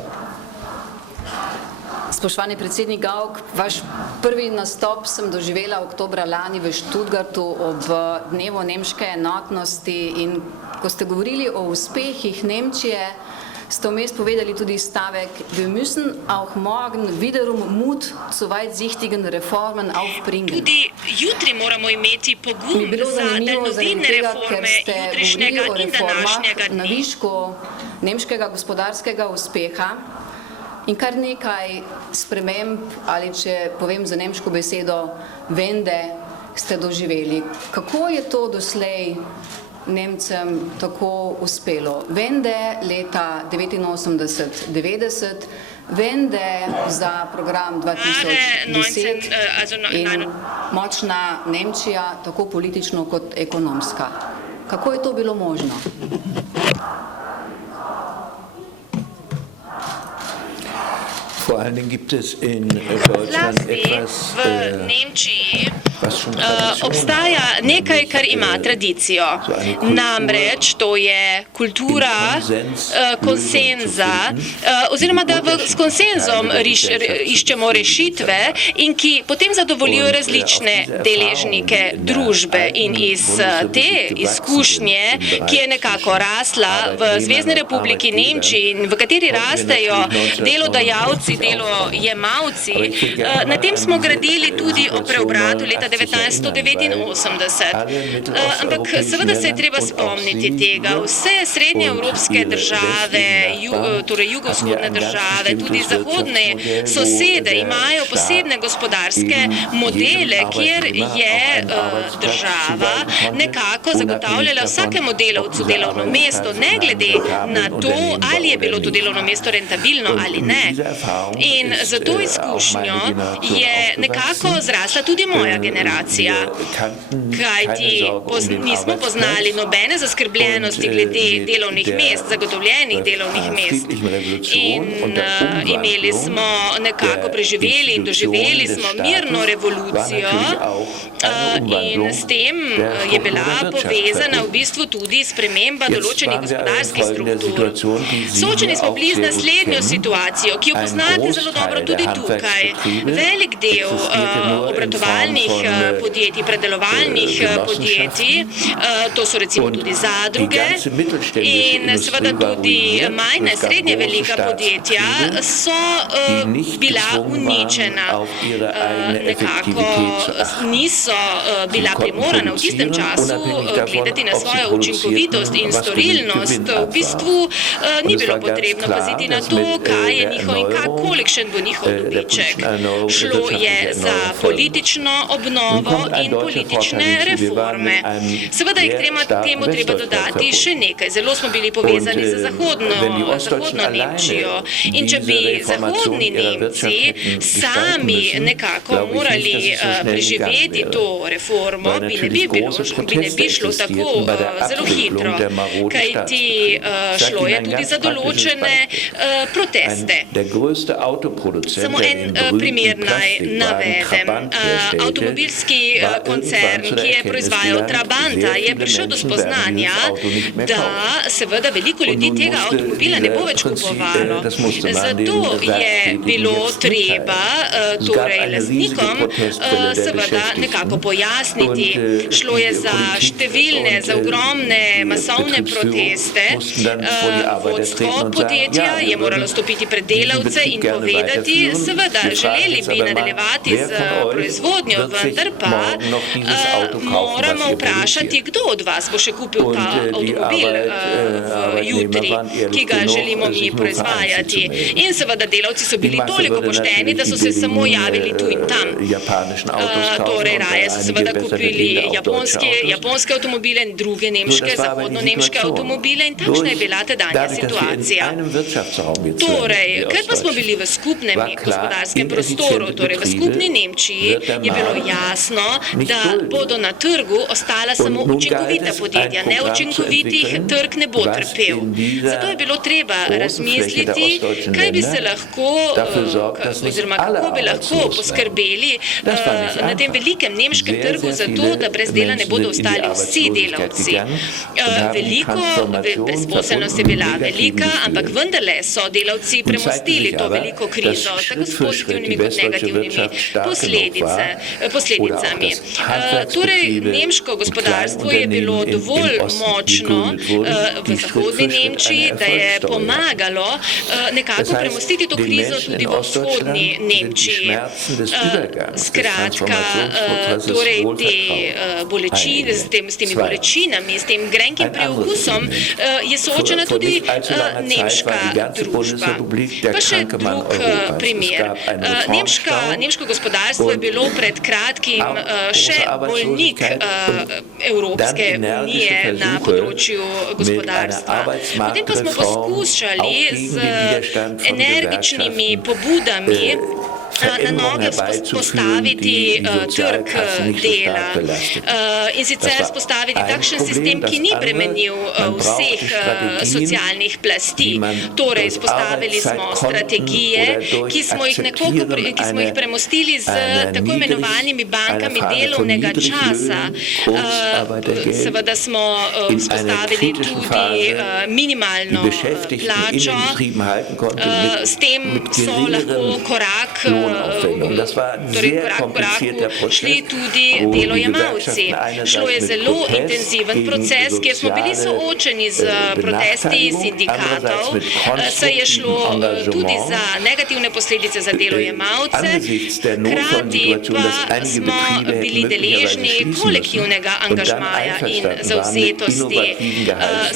Spoštovani predsednik Gauck, vaš prvi nastop sem doživela oktobra lani v Stuttgartu ob dnevu nemške enotnosti in ko ste govorili o uspehih Nemčije, ste vmes povedali tudi stavek: Wir müssen auch morgen wiederum Mut zu weitsichtigen Reformen aufbringen. Tudi jutri moramo imeti pogum za daljnovidne reforme jutrišnjega in današnjega dne. Na višku nemškega gospodarskega uspeha in kar nekaj sprememb, ali če povem za nemško besedo, Wende, ste doživeli. Kako je to doslej Nemcem tako uspelo? Wende leta 89-90, Wende za program 2010 in močna Nemčija, tako politično kot ekonomska. Kako je to bilo možno? Vor allen Dingen gibt es in Deutschland etwas obstaja nekaj, kar ima tradicijo. Namreč to je kultura konsenza, oziroma da s konsenzom iščemo rešitve in ki potem zadovoljijo različne deležnike družbe. In iz te izkušnje, ki je nekako rasla v Zvezni republiki Nemčiji in v kateri rastejo delodajalci, delojemalci, na tem smo gradili tudi o preobratu leta 1989. Ampak seveda se je treba spomniti tega. Vse srednjeevropske države, torej jugovzhodne države, tudi zahodne sosede imajo posebne gospodarske modele, kjer je država nekako zagotavljala vsakemu delavcu delovno mesto, ne glede na to, ali je bilo to delovno mesto rentabilno ali ne. In za to izkušnjo je nekako zrasla tudi moja generacija, kajti nismo poznali nobene zaskrbljenosti glede delovnih mest, zagotovljenih delovnih mest. In imeli smo nekako preživeli in doživeli smo mirno revolucijo in s tem je bila povezana v bistvu tudi sprememba določenih gospodarskih struktur. Soočeni smo bili z naslednjo situacijo, ki jo poznate zelo dobro tudi tukaj. Velik del obratovalnih podjetij, predelovalnih podjetij, to so recimo tudi zadruge in seveda tudi majhna, srednje velika podjetja so bila uničena. Nekako niso bila primorana v tistem času gledati na svojo učinkovitost in storilnost. V bistvu ni bilo potrebno paziti na to, kaj je njihov in kolikšen bo njihov dobiček. Šlo je za politično obnovo in politične reforme. Seveda je temu treba dodati še nekaj. Zelo smo bili povezani z zahodno Nemčijo. In če bi zahodni Nemci sami nekako morali preživeti to reformo, bi ne bi šlo tako zelo hitro, kajti šlo je tudi za določene proteste. Samo en primer naj navedem. Avtomobilski koncern, ki je proizvajal Trabanta, je prišel do spoznanja, da seveda veliko ljudi tega avtomobila ne bo več kupovalo. Zato je bilo treba torej lastnikom seveda nekako pojasniti. Šlo je za številne, za ogromne masovne proteste. Vodstvo podjetja je moralo stopiti pred delavce in povedati, seveda želeli bi nadaljevati z proizvodnjo, vendar pa moramo vprašati, kdo od vas bo še kupil ta avtomobil jutri, ki ga želimo mi proizvajati. In seveda delavci so bili toliko pošteni, da so se samo javili tu in tam. Torej raje so seveda kupili japonske avtomobile in druge nemške, zahodno-nemške avtomobile in takšna je bila tedanja situacija. Torej, ker pa smo bili v skupnem gospodarskem prostoru, torej v skupni Nemčiji, je bilo jasno, da bodo na trgu ostala samo učinkovita podjetja. Neučinkovitih trg ne bo trpel. Zato je bilo treba razmisliti, kaj bi se lahko, oziroma kako bi lahko poskrbeli na tem velikem nemškem trgu za to, da brez dela ne bodo ostali vsi delavci. Brezposelnost je bila velika, ampak vendarle so delavci premostili to veliko krizo, tako s pozitivnimi kot negativnimi posledicami. Torej, nemško gospodarstvo je bilo dovolj močno v zahodni Nemčiji, da je pomagalo nekako premostiti to krizo tudi v vzhodni Nemčiji. Skratka, torej te bolečine, s temi bolečinami, s tem grenkim preokusom je soočena tudi nemška družba. Pa še drug primer. Nemško gospodarstvo je bilo pred kratkim še bolnik Evropske unije na področju gospodarstva. Potem pa smo poskušali z energičnimi pobudami na noge postaviti trg dela in sicer spostaviti takšen sistem, ki ni bremenil vseh socialnih plasti. Torej, spostavili smo strategije, ki smo jih premostili z tako imenovanimi bankami delovnega časa. Seveda smo vzpostavili tudi minimalno plačo, s tem so lahko korak po koraku šli tudi delojemalci. Šlo je zelo intenziven proces, kjer smo bili soočeni z protesti sindikatov, saj je šlo tudi za negativne posledice za delojemalce, hkrati pa smo bili deležni kolektivnega angažmaja in zavzetosti.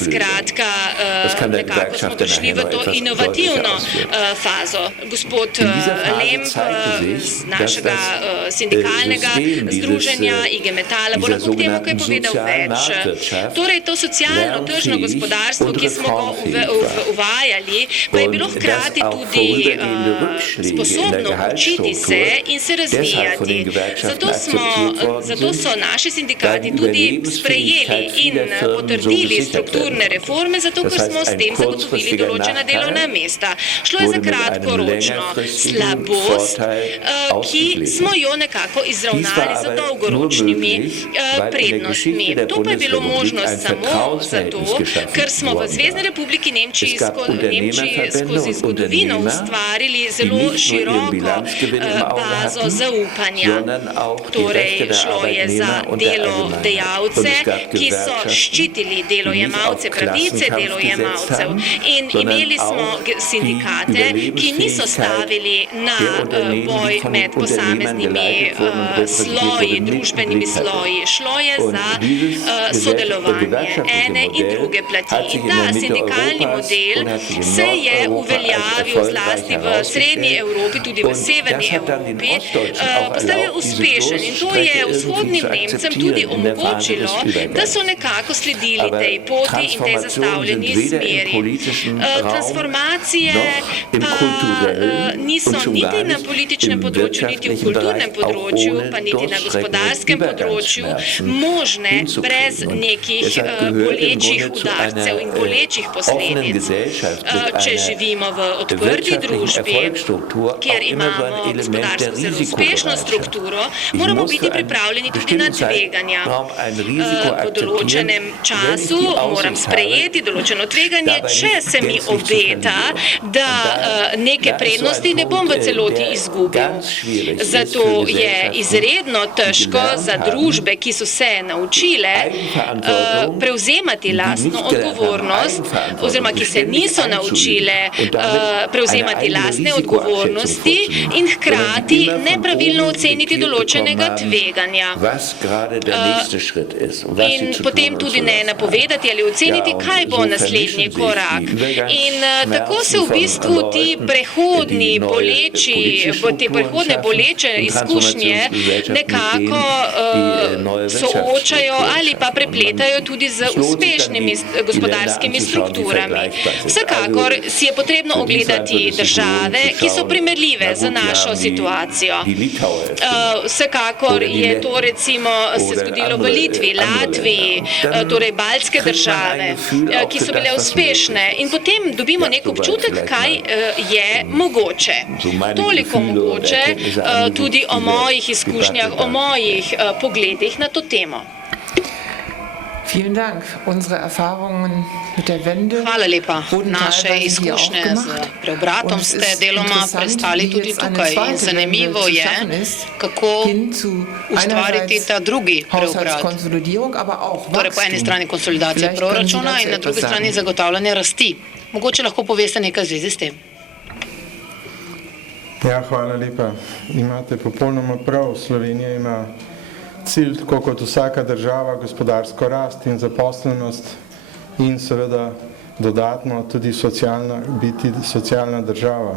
Skratka, nekako smo prišli v to inovativno fazo. Gospod Lemp z našega sindikalnega združenja IG Metala bo lahko k temu kaj povedal več. Torej, to socialno tržno gospodarstvo, ki smo ga uvajali, pa je bilo hkrati tudi sposobno učiti se in se razvijati. Zato so naši sindikati tudi sprejeli in potrdili strukturne reforme, zato ker smo s tem zagotovili določena delovna mesta. Šlo je za kratkoročno slabost, ki smo jo nekako izravnali z dolgoročnimi prednostmi. To pa je bilo možno samo zato, ker smo v Zvezni republiki Nemčiji skozi zgodovino ustvarili zelo široko bazo zaupanja. Torej, šlo je za delodajalce, ki so ščitili delojemalce, pravice delojemalcev, in imeli smo sindikate, ki niso stavili na boj med posameznimi sloji, družbenimi sloji. Šlo je za sodelovanje ene in druge plati. In ta sindikalni model se je uveljavil zlasti v srednji Evropi, tudi v severni Evropi, postal je uspešen in to je vzhodnim Nemcem tudi omogočilo, da so nekako sledili tej poti in tej zastavljeni smeri. Transformacije pa niso niti na političnem področju, niti v kulturnem področju, pa niti na gospodarskem področju možne brez nekih bolečih udarcev in bolečih posledic. Če živimo v odprti družbi, kjer imamo gospodarsko zelo uspešno strukturo, moramo biti pripravljeni tudi na tveganja. V določenem času moram sprejeti določeno tveganje, če se mi obeta, da neke prednosti ne bom v celoti izgubil. Zato je izredno težko za družbe, ki so se naučile prevzemati lastno odgovornost, oziroma ki se niso naučile prevzemati lastne odgovornosti in hkrati nepravilno oceniti določenega tveganja. In potem tudi ne napovedati ali oceniti, kaj bo naslednji korak. In tako se v bistvu te prehodne boleče izkušnje nekako soočajo ali pa prepletajo tudi z uspešnimi gospodarskimi strukturami. Vsekakor si je potrebno ogledati države, ki so primerljive z našo situacijo. Vsekakor je to recimo se zgodilo v Litvi, Latviji, torej baltske države, ki so bile uspešne, in potem dobimo nek občutek, kaj je mogoče. Toliko mogoče tudi o mojih izkušnjah, o mojih pogledih na to temo. Hvala lepa. Naše izkušnje z preobratom ste deloma predstavili tudi tukaj. In zanimivo je, kako ustvariti ta drugi preobrat. Torej po eni strani konsolidacija proračuna in na drugi strani zagotavljanje rasti. Mogoče lahko poveste nekaj v zvezi s tem. Ja, hvala lepa. Imate popolnoma prav. Slovenija ima cilj, tako kot vsaka država, gospodarsko rast in zaposlenost in seveda dodatno tudi biti socialna država.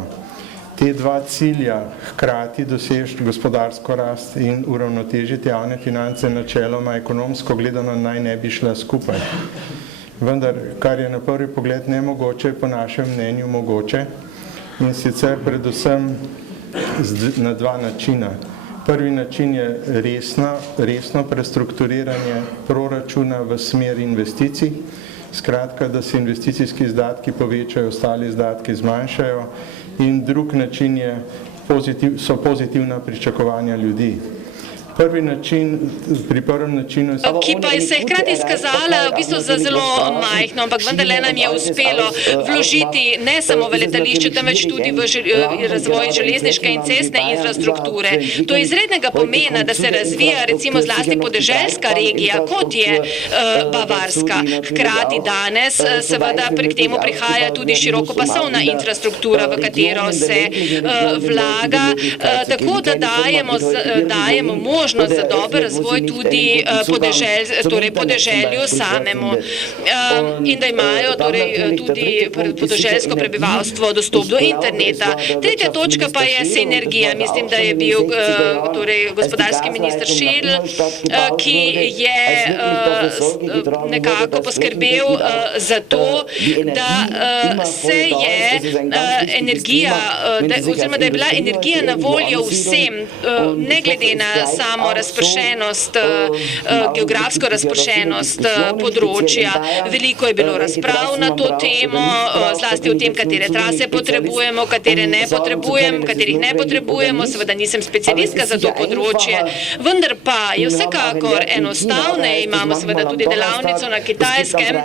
Te dva cilja, hkrati dosežiti gospodarsko rast in uravnotežiti javne finance, načeloma ekonomsko gledano naj ne bi šla skupaj. Vendar, kar je na prvi pogled nemogoče, po našem mnenju mogoče, in sicer predvsem na dva načina. Prvi način je resno prestrukturiranje proračuna v smer investicij, skratka, da se investicijski izdatki povečajo, ostali izdatki zmanjšajo, in drug način so pozitivna pričakovanja ljudi. Pri prvem načinu ki pa se je hkrati izkazala v bistvu za zelo majhno, ampak vendarle nam je uspelo vložiti ne samo v letališče, temveč tudi v razvoj železniške in cestne infrastrukture. To je izrednega pomena, da se razvija recimo zlasti podeželska regija, kot je Bavarska. Hkrati danes seveda prek temu prihaja tudi širokopasovna infrastruktura, v katero se vlaga, tako da dajemo možnost za dober razvoj tudi podeželju samemu in da imajo tudi podeželsko prebivalstvo dostop do interneta. Tretja točka pa je sinergija. Mislim, da je bil gospodarski minister Schädl, ki je nekako poskrbel za to, da se je energija, oziroma da je bila energija na voljo vsem, ne glede na samo razpršenost, geografsko razpršenost področja. Veliko je bilo razprav na to temo, zlasti o tem, katere trase potrebujemo, katerih ne potrebujemo. Seveda nisem specialistka za to področje, vendar pa je vsekakor enostavneje. Imamo seveda tudi delavnico na Kitajskem,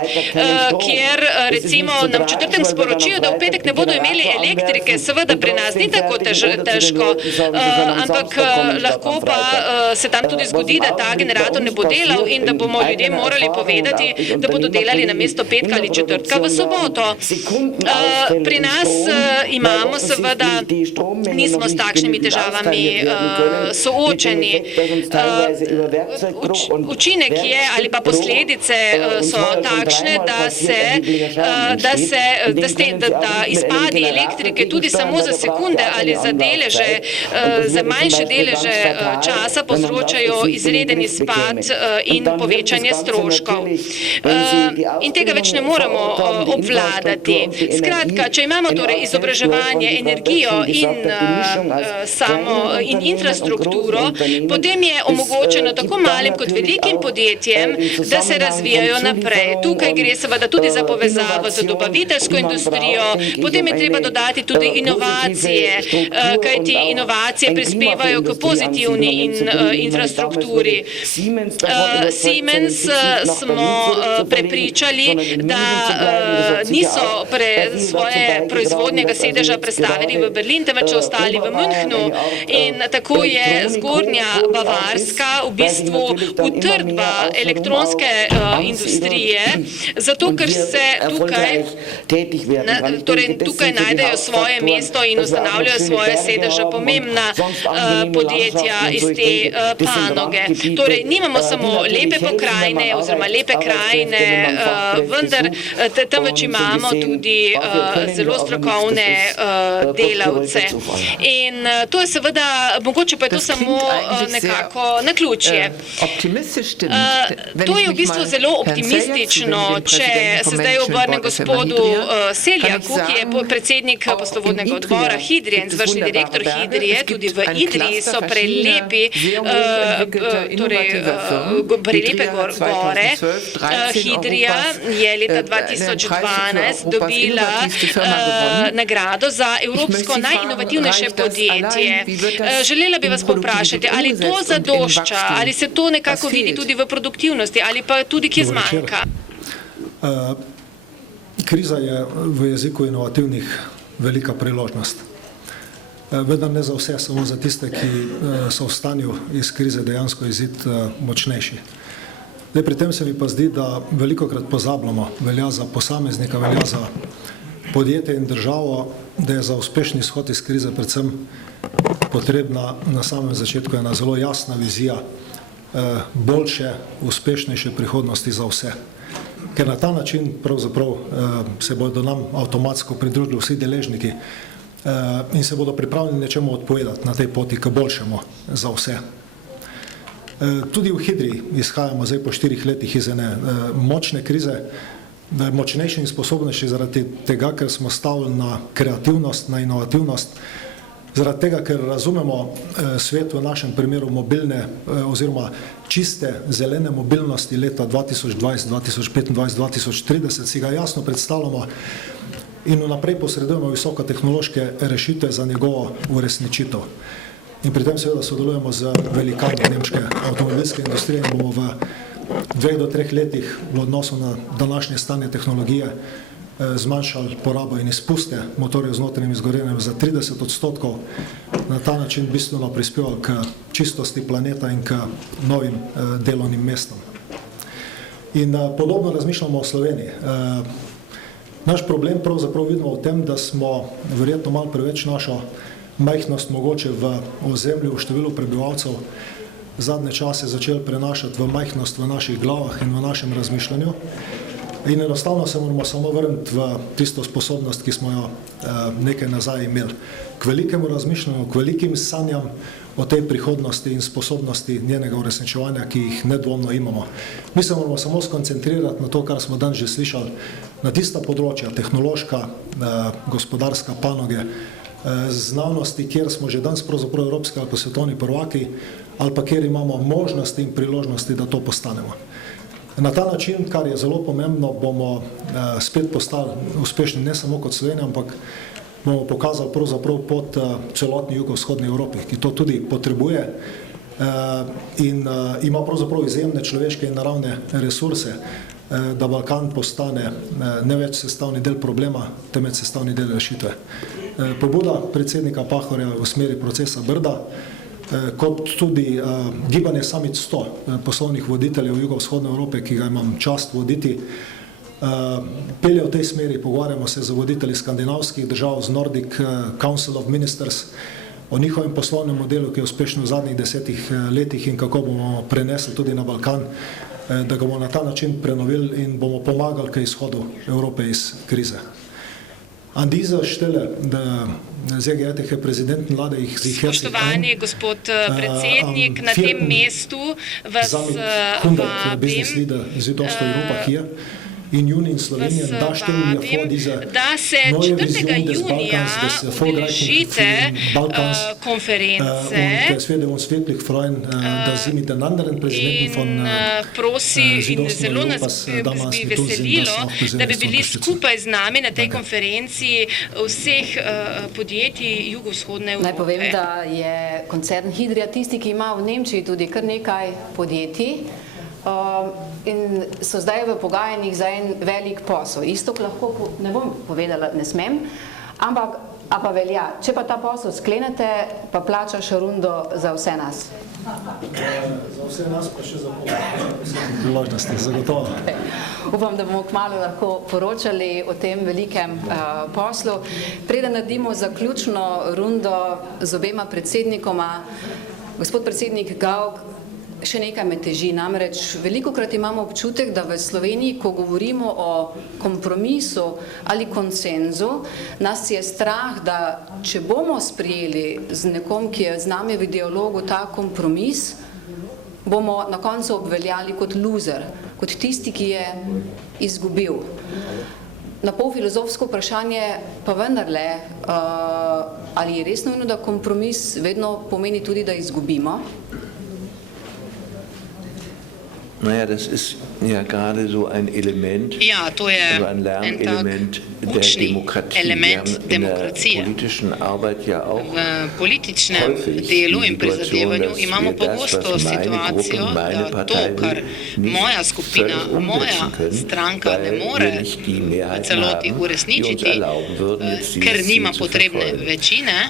kjer recimo nam v četrtek sporočijo, da v petek ne bodo imeli elektrike. Seveda pri nas ni tako težko, ampak lahko pa se tam tudi zgodi, da ta generator ne bo delal in da bomo ljudem morali povedati, da bodo delali namesto petka ali četrtka v soboto. Pri nas imamo seveda, nismo s takšnimi težavami soočeni. Učinek je ali pa posledice so takšne, da izpadi elektrike tudi samo za sekunde ali za deleže, za manjše deleže časa povzročajo izreden izpad in povečanje stroškov. In tega več ne moremo obvladati. Skratka, če imamo torej izobraževanje, energijo in infrastrukturo, potem je omogočeno tako malim kot velikim podjetjem, da se razvijajo naprej. Tukaj gre seveda tudi za povezavo z dobaviteljsko industrijo, potem je treba dodati tudi inovacije, kajti inovacije prispevajo k pozitivni infrastrukturi. Siemens smo prepričali, da niso svoje proizvodnega sedeža prestavili v Berlin, temveč ostali v Münchnu, in tako je zgornja Bavarska v bistvu utrdba elektronske industrije, zato ker se tukaj najdejo svoje mesto in ustanavljajo svoje sedeže pomembna podjetja iz te panoge. Torej, nimamo samo lepe pokrajine oziroma lepe krajine, vendar temveč imamo tudi zelo strokovne delavce. In to je seveda, mogoče pa je to samo nekako naključje. To je v bistvu zelo optimistično, če se zdaj obrnem gospodu Seljaku, ki je predsednik poslovodnega odbora Hidrije in izvršni direktor Hidrije. Tudi v Idriji so prelepe gore. Hidrija je leta 2012 dobila nagrado za evropsko najinovativnejše podjetje. Želela bi vas povprašati, ali to zadošča, ali se to nekako vidi tudi v produktivnosti, ali pa tudi kje zmanjka? Kriza je v jeziku inovativnih velika priložnost. Vendar ne za vse, samo za tiste, ki so v stanju iz krize dejansko iziti močnejši. Pri tem se mi pa zdi, da velikokrat pozabljamo, velja za posameznika, velja za podjetje in državo, da je za uspešni izhod iz krize predvsem potrebna na samem začetku ena zelo jasna vizija boljše, uspešnejše prihodnosti za vse. Ker na ta način pravzaprav se bodo nam avtomatsko pridružili vsi deležniki in se bodo pripravljeni nečemu odpovedati na tej poti k boljšemu za vse. Tudi v Hidriji izhajamo zdaj po 4 letih iz ene močne krize, močnejši in sposobnejši zaradi tega, ker smo stavili na kreativnost, na inovativnost, Zaradi tega, ker razumemo svet v našem primeru mobilne oziroma čiste zelene mobilnosti leta 2020, 2025, 2030, si ga jasno predstavljamo in vnaprej posredujemo visokotehnološke rešitve za njegovo uresničitev. In pri tem seveda sodelujemo z velikani nemške avtomobilske industrije in bomo v 2 do 3 letih v odnosu na današnje stanje tehnologije zmanjšali porabo in izpuste motorjev z notranjim izgorevanjem za 30%, na ta način bistveno prispevali k čistosti planeta in k novim delovnim mestom. In podobno razmišljamo o Sloveniji. Naš problem pravzaprav vidimo v tem, da smo verjetno malo preveč našo majhnost mogoče v ozemlju, v številu prebivalcev zadnje čase začeli prenašati v majhnost v naših glavah in v našem razmišljanju. In enostavno se moramo samo vrniti v tisto sposobnost, ki smo jo nekaj nazaj imeli. K velikemu razmišljanju, k velikim sanjam o tej prihodnosti in sposobnosti njenega uresničevanja, ki jih nedvomno imamo. Mi se moramo samo skoncentrirati na to, kar smo danes že slišali, na tista področja, tehnološka, gospodarska panoge, znanosti, kjer smo že danes pravzaprav evropski ali pa svetovni prvaki, ali pa kjer imamo možnosti in priložnosti, da to postanemo. Na ta način, kar je zelo pomembno, bomo spet postali uspešni ne samo kot Slovenija, ampak bomo pokazali pravzaprav pot celotni jugovzhodni Evropi, ki to tudi potrebuje in ima pravzaprav izjemne človeške in naravne resurse, da Balkan postane ne več sestavni del problema, temveč sestavni del rešitve. Pobuda predsednika Pahorja v smeri procesa Brda, kot tudi gibanje Summit 100 poslovnih voditeljev jugovzhodne Evrope, ki ga imam čast voditi, pelje v tej smeri, pogovarjamo se z voditelji skandinavskih držav, z Nordic Council of Ministers, o njihovem poslovnem modelu, ki je uspešen v zadnjih 10 letih in kako bomo prenesli tudi na Balkan, da ga bomo na ta način prenovili in bomo pomagali k izhodu Evrope iz krize. An dieser Stelle, sehr geehrter Herr Präsidentenlade, ich Sie herzlich ein. Spoštovani gospod predsednik, na tem mestu vas vabim, in Juni in Slovenije, da se 4. junija udeležite konference in prosim in zelo nas bi veselilo, da bi bili skupaj z nami na tej konferenci vseh podjetij jugovzhodne Evrope. Naj povem, da je koncern Hydria tisti, ki ima v Nemčiji tudi kar nekaj podjetij, in so zdaj v pogajanjih za en velik posel. Isto lahko, ne bom povedala, ne smem, ampak pa velja. Če pa ta posel sklenete, pa plačaš rundo za vse nas. Za vse nas pa še za priložnosti, zagotovo. Upam, da bomo kmalu lahko poročali o tem velikem poslu. Preden naredimo zaključno rundo z obema predsednikoma, gospod predsednik Gauck, še nekaj me teži, namreč velikokrat imamo občutek, da v Sloveniji, ko govorimo o kompromisu ali konsenzu, nas je strah, da če bomo sprijeli z nekom, ki je z nami v dialogu ta kompromis, bomo na koncu obveljali kot loser, kot tisti, ki je izgubil. Na pol filozofsko vprašanje pa vendarle, ali je res nujno, da kompromis vedno pomeni tudi, da izgubimo? Naja, das ist ja gerade so ein Element, to je also ein Lernelement der Demokratie. Wir haben in der politischen Arbeit ja auch v političnem delu in prizadevanju imamo pogosto situacijo, da to, kar moja skupina, moja stranka ne more v celoti uresničiti, ker nima potrebne večine,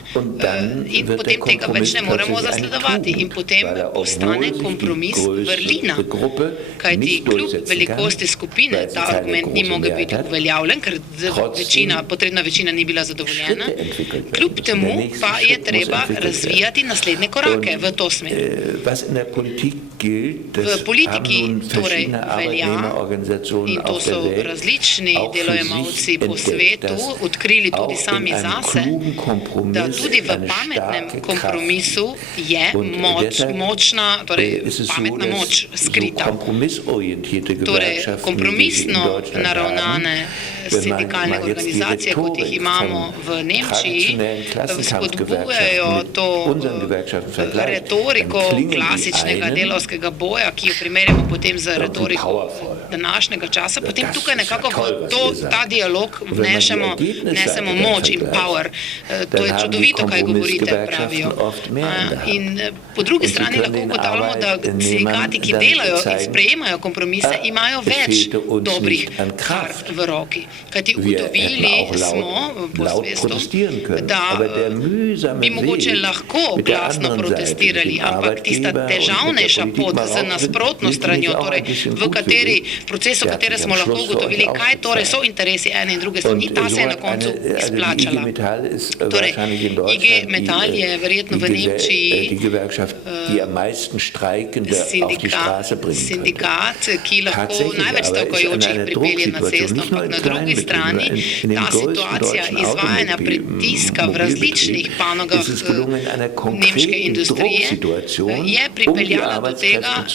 in potem tega več ne moremo zasledovati in potem postane kompromis vrlina. Kajti kljub velikosti skupine ta argument ni mogel biti uveljavljen, ker potrebna večina ni bila zadovoljena. Kljub temu pa je treba razvijati naslednje korake v to smer. V politiki torej velja, in to so različni delojemalci po svetu odkrili tudi sami zase, da tudi v pametnem kompromisu je močna, torej pametna moč skrita. Torej, kompromisno naravnane sindikalne organizacije, kot jih imamo v Nemčiji, spodbujajo to retoriko klasičnega delavskega boja, ki jo primerjamo potem z retoriko današnjega časa, potem tukaj nekako v ta dialog nesemo moč in power. To je čudovito, kaj govorite, pravijo. In po drugi strani lahko ugotavljamo, da sindikati, ki delajo in sprejemajo kompromise, imajo več dobrih kart v roki. Kajti ugotovili smo po svetu, da bi mogoče lahko glasno protestirali, ampak tista težavnejša pot z nasprotno stranjo, torej v procesu, v katerem smo lahko ugotovili, kaj torej so interesi ene in druge strani, ta se je na koncu izplačala. Torej, IG Metall je verjetno v Nemčiji sindikat, ki lahko največ stavkajočih pripelje na cesto, ampak na drugi strani ta situacija izvajanja pritiska v različnih panogah nemške industrije je pripeljala do tega,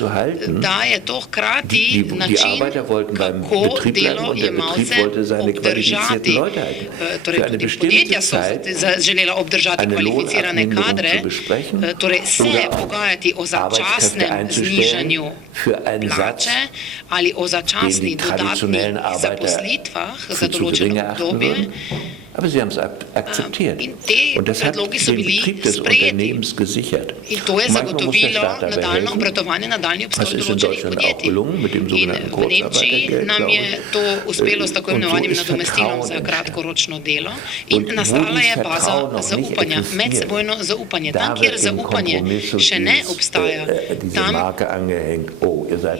da je to hkrati način, kako delojemalce obdržati. Torej, tudi podjetja so želela obdržati kvalificirane kadre, torej se pogajati o začasnem znižanju plače ali o začasnih dodatnih zaposlitvah za določeno obdobje. In te predlogi so bili sprejeti. In to je zagotovilo nadaljno obratovanje, nadaljni obstoj določenih podjetij. In v Nemčiji nam je to uspelo s tako imenovanim nadomestilom za kratkoročno delo in nastala je baza zaupanja, medsebojno zaupanje. Tam, kjer zaupanje še ne obstaja, tam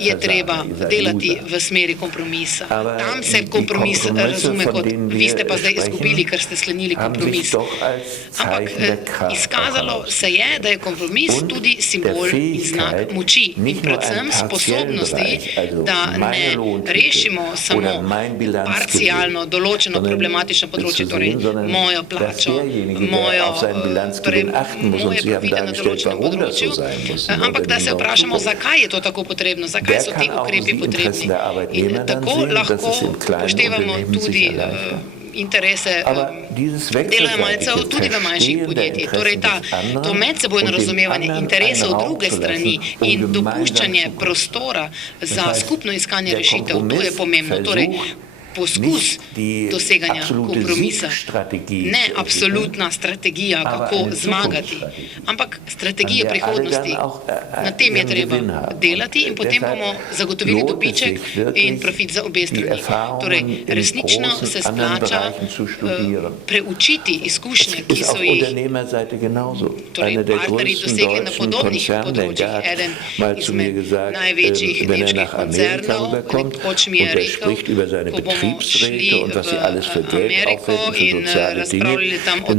je treba delati v smeri kompromisa. Tam se kompromis razume kot, vi ste pa zdaj izgubili, ker ste sklenili kompromis. Ampak izkazalo se je, da je kompromis tudi simbol in znak moči in predvsem sposobnosti, da ne rešimo samo parcialno določeno problematično področje, torej mojo plačo, moje profite na določenem področju, ampak da se vprašamo, zakaj je to tako potrebno, zakaj so ti ukrepi potrebni. In tako lahko poštevamo tudi interese delojemalcev tudi v manjših podjetjih. Torej to medsebojno razumevanje interesov druge strani in dopuščanje prostora za skupno iskanje rešitev, to je pomembno. Torej, poskus doseganja kompromisa, ne absolutna strategija, kako zmagati, ampak strategija prihodnosti. Na tem je treba delati in potem bomo zagotovili dobiček in profit za obe strani. Torej, resnično se splača preučiti izkušnje, ki so jih partnerji dosegli na podobnih področjih. Eden izmed največjih nemških koncernov, nekoč mi je rekel, ko bomo šli v Ameriko in razpravljali tam o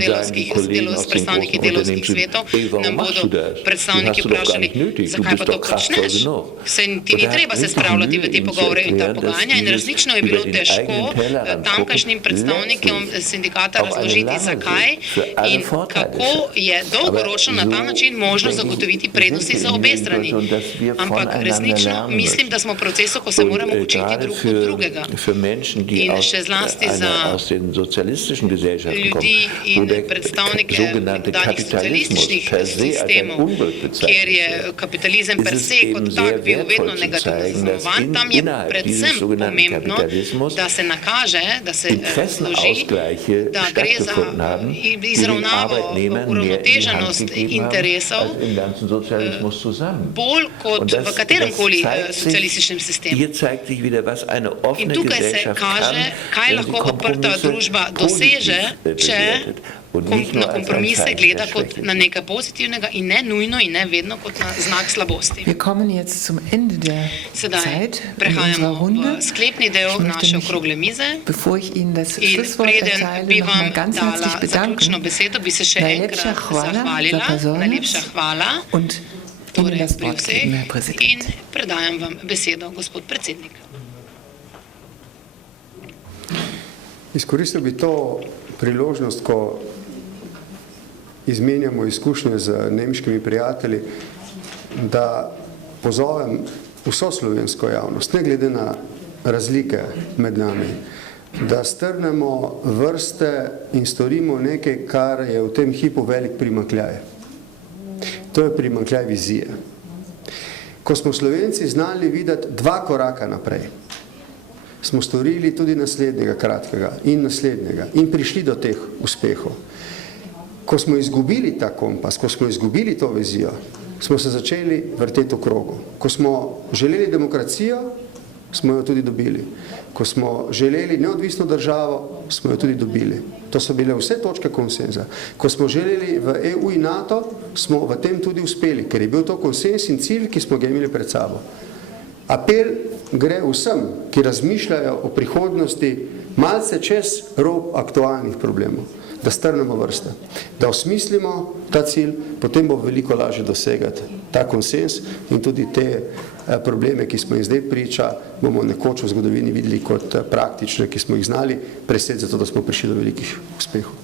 s predstavniki delovskih svetov, nam bodo predstavniki vprašali, zakaj pa to počneš? Ti ni treba se spravljati v te pogovore in ta pogajanja in resnično je bilo težko tamkajšnjim predstavnikom sindikata razložiti, zakaj in kako je dolgoročno na ta način možno zagotoviti prednosti za obe strani. Ampak resnično mislim, da smo v procesu, ko se moramo učiti drug od drugega. In še zlasti za ljudi in predstavnike nekdanjih socialističnih sistemov, kjer je kapitalizem per se kot tak bil vedno negativno zaznamovan, tam je predvsem pomembno, da se nakaže, da se razloži, da gre za izravnavo, uravnoteženost interesov bolj kot v kateremkoli socialističnem sistemu. In tukaj se kaže, kaj lahko odprta družba doseže, če na kompromise gleda kot na nekaj pozitivnega in ne nujno in ne vedno kot na znak slabosti. Sedaj prehajamo v sklepni del naše okrogle mize in preden bi vam dala zaključno besedo, bi se še enkrat zahvalila. Najlepša hvala torej pri vseh in predajam vam besedo, gospod predsednik. Izkoristil bi to priložnost, ko izmenjamo izkušnje z nemškimi prijatelji, da pozovem vso slovensko javnost, ne glede na razlike med nami, da strnemo vrste in storimo nekaj, kar je v tem hipu velik primanjkljaj. To je primanjkljaj vizije. Ko smo Slovenci znali videti 2 koraka naprej, smo storili tudi naslednjega kratkega in naslednjega in prišli do teh uspehov. Ko smo izgubili ta kompas, ko smo izgubili to vizijo, smo se začeli vrteti v krogu. Ko smo želeli demokracijo, smo jo tudi dobili. Ko smo želeli neodvisno državo, smo jo tudi dobili. To so bile vse točke konsenza. Ko smo želeli v EU in NATO, smo v tem tudi uspeli, ker je bil to konsens in cilj, ki smo ga imeli pred sabo. Apel gre vsem, ki razmišljajo o prihodnosti malce čez rob aktualnih problemov, da strnemo vrste, da osmislimo ta cilj, potem bo veliko lažje dosegati ta konsens in tudi te probleme, ki smo jih zdaj priča, bomo nekoč v zgodovini videli kot praktične, ki smo jih znali preseči, zato da smo prišli do velikih uspehov.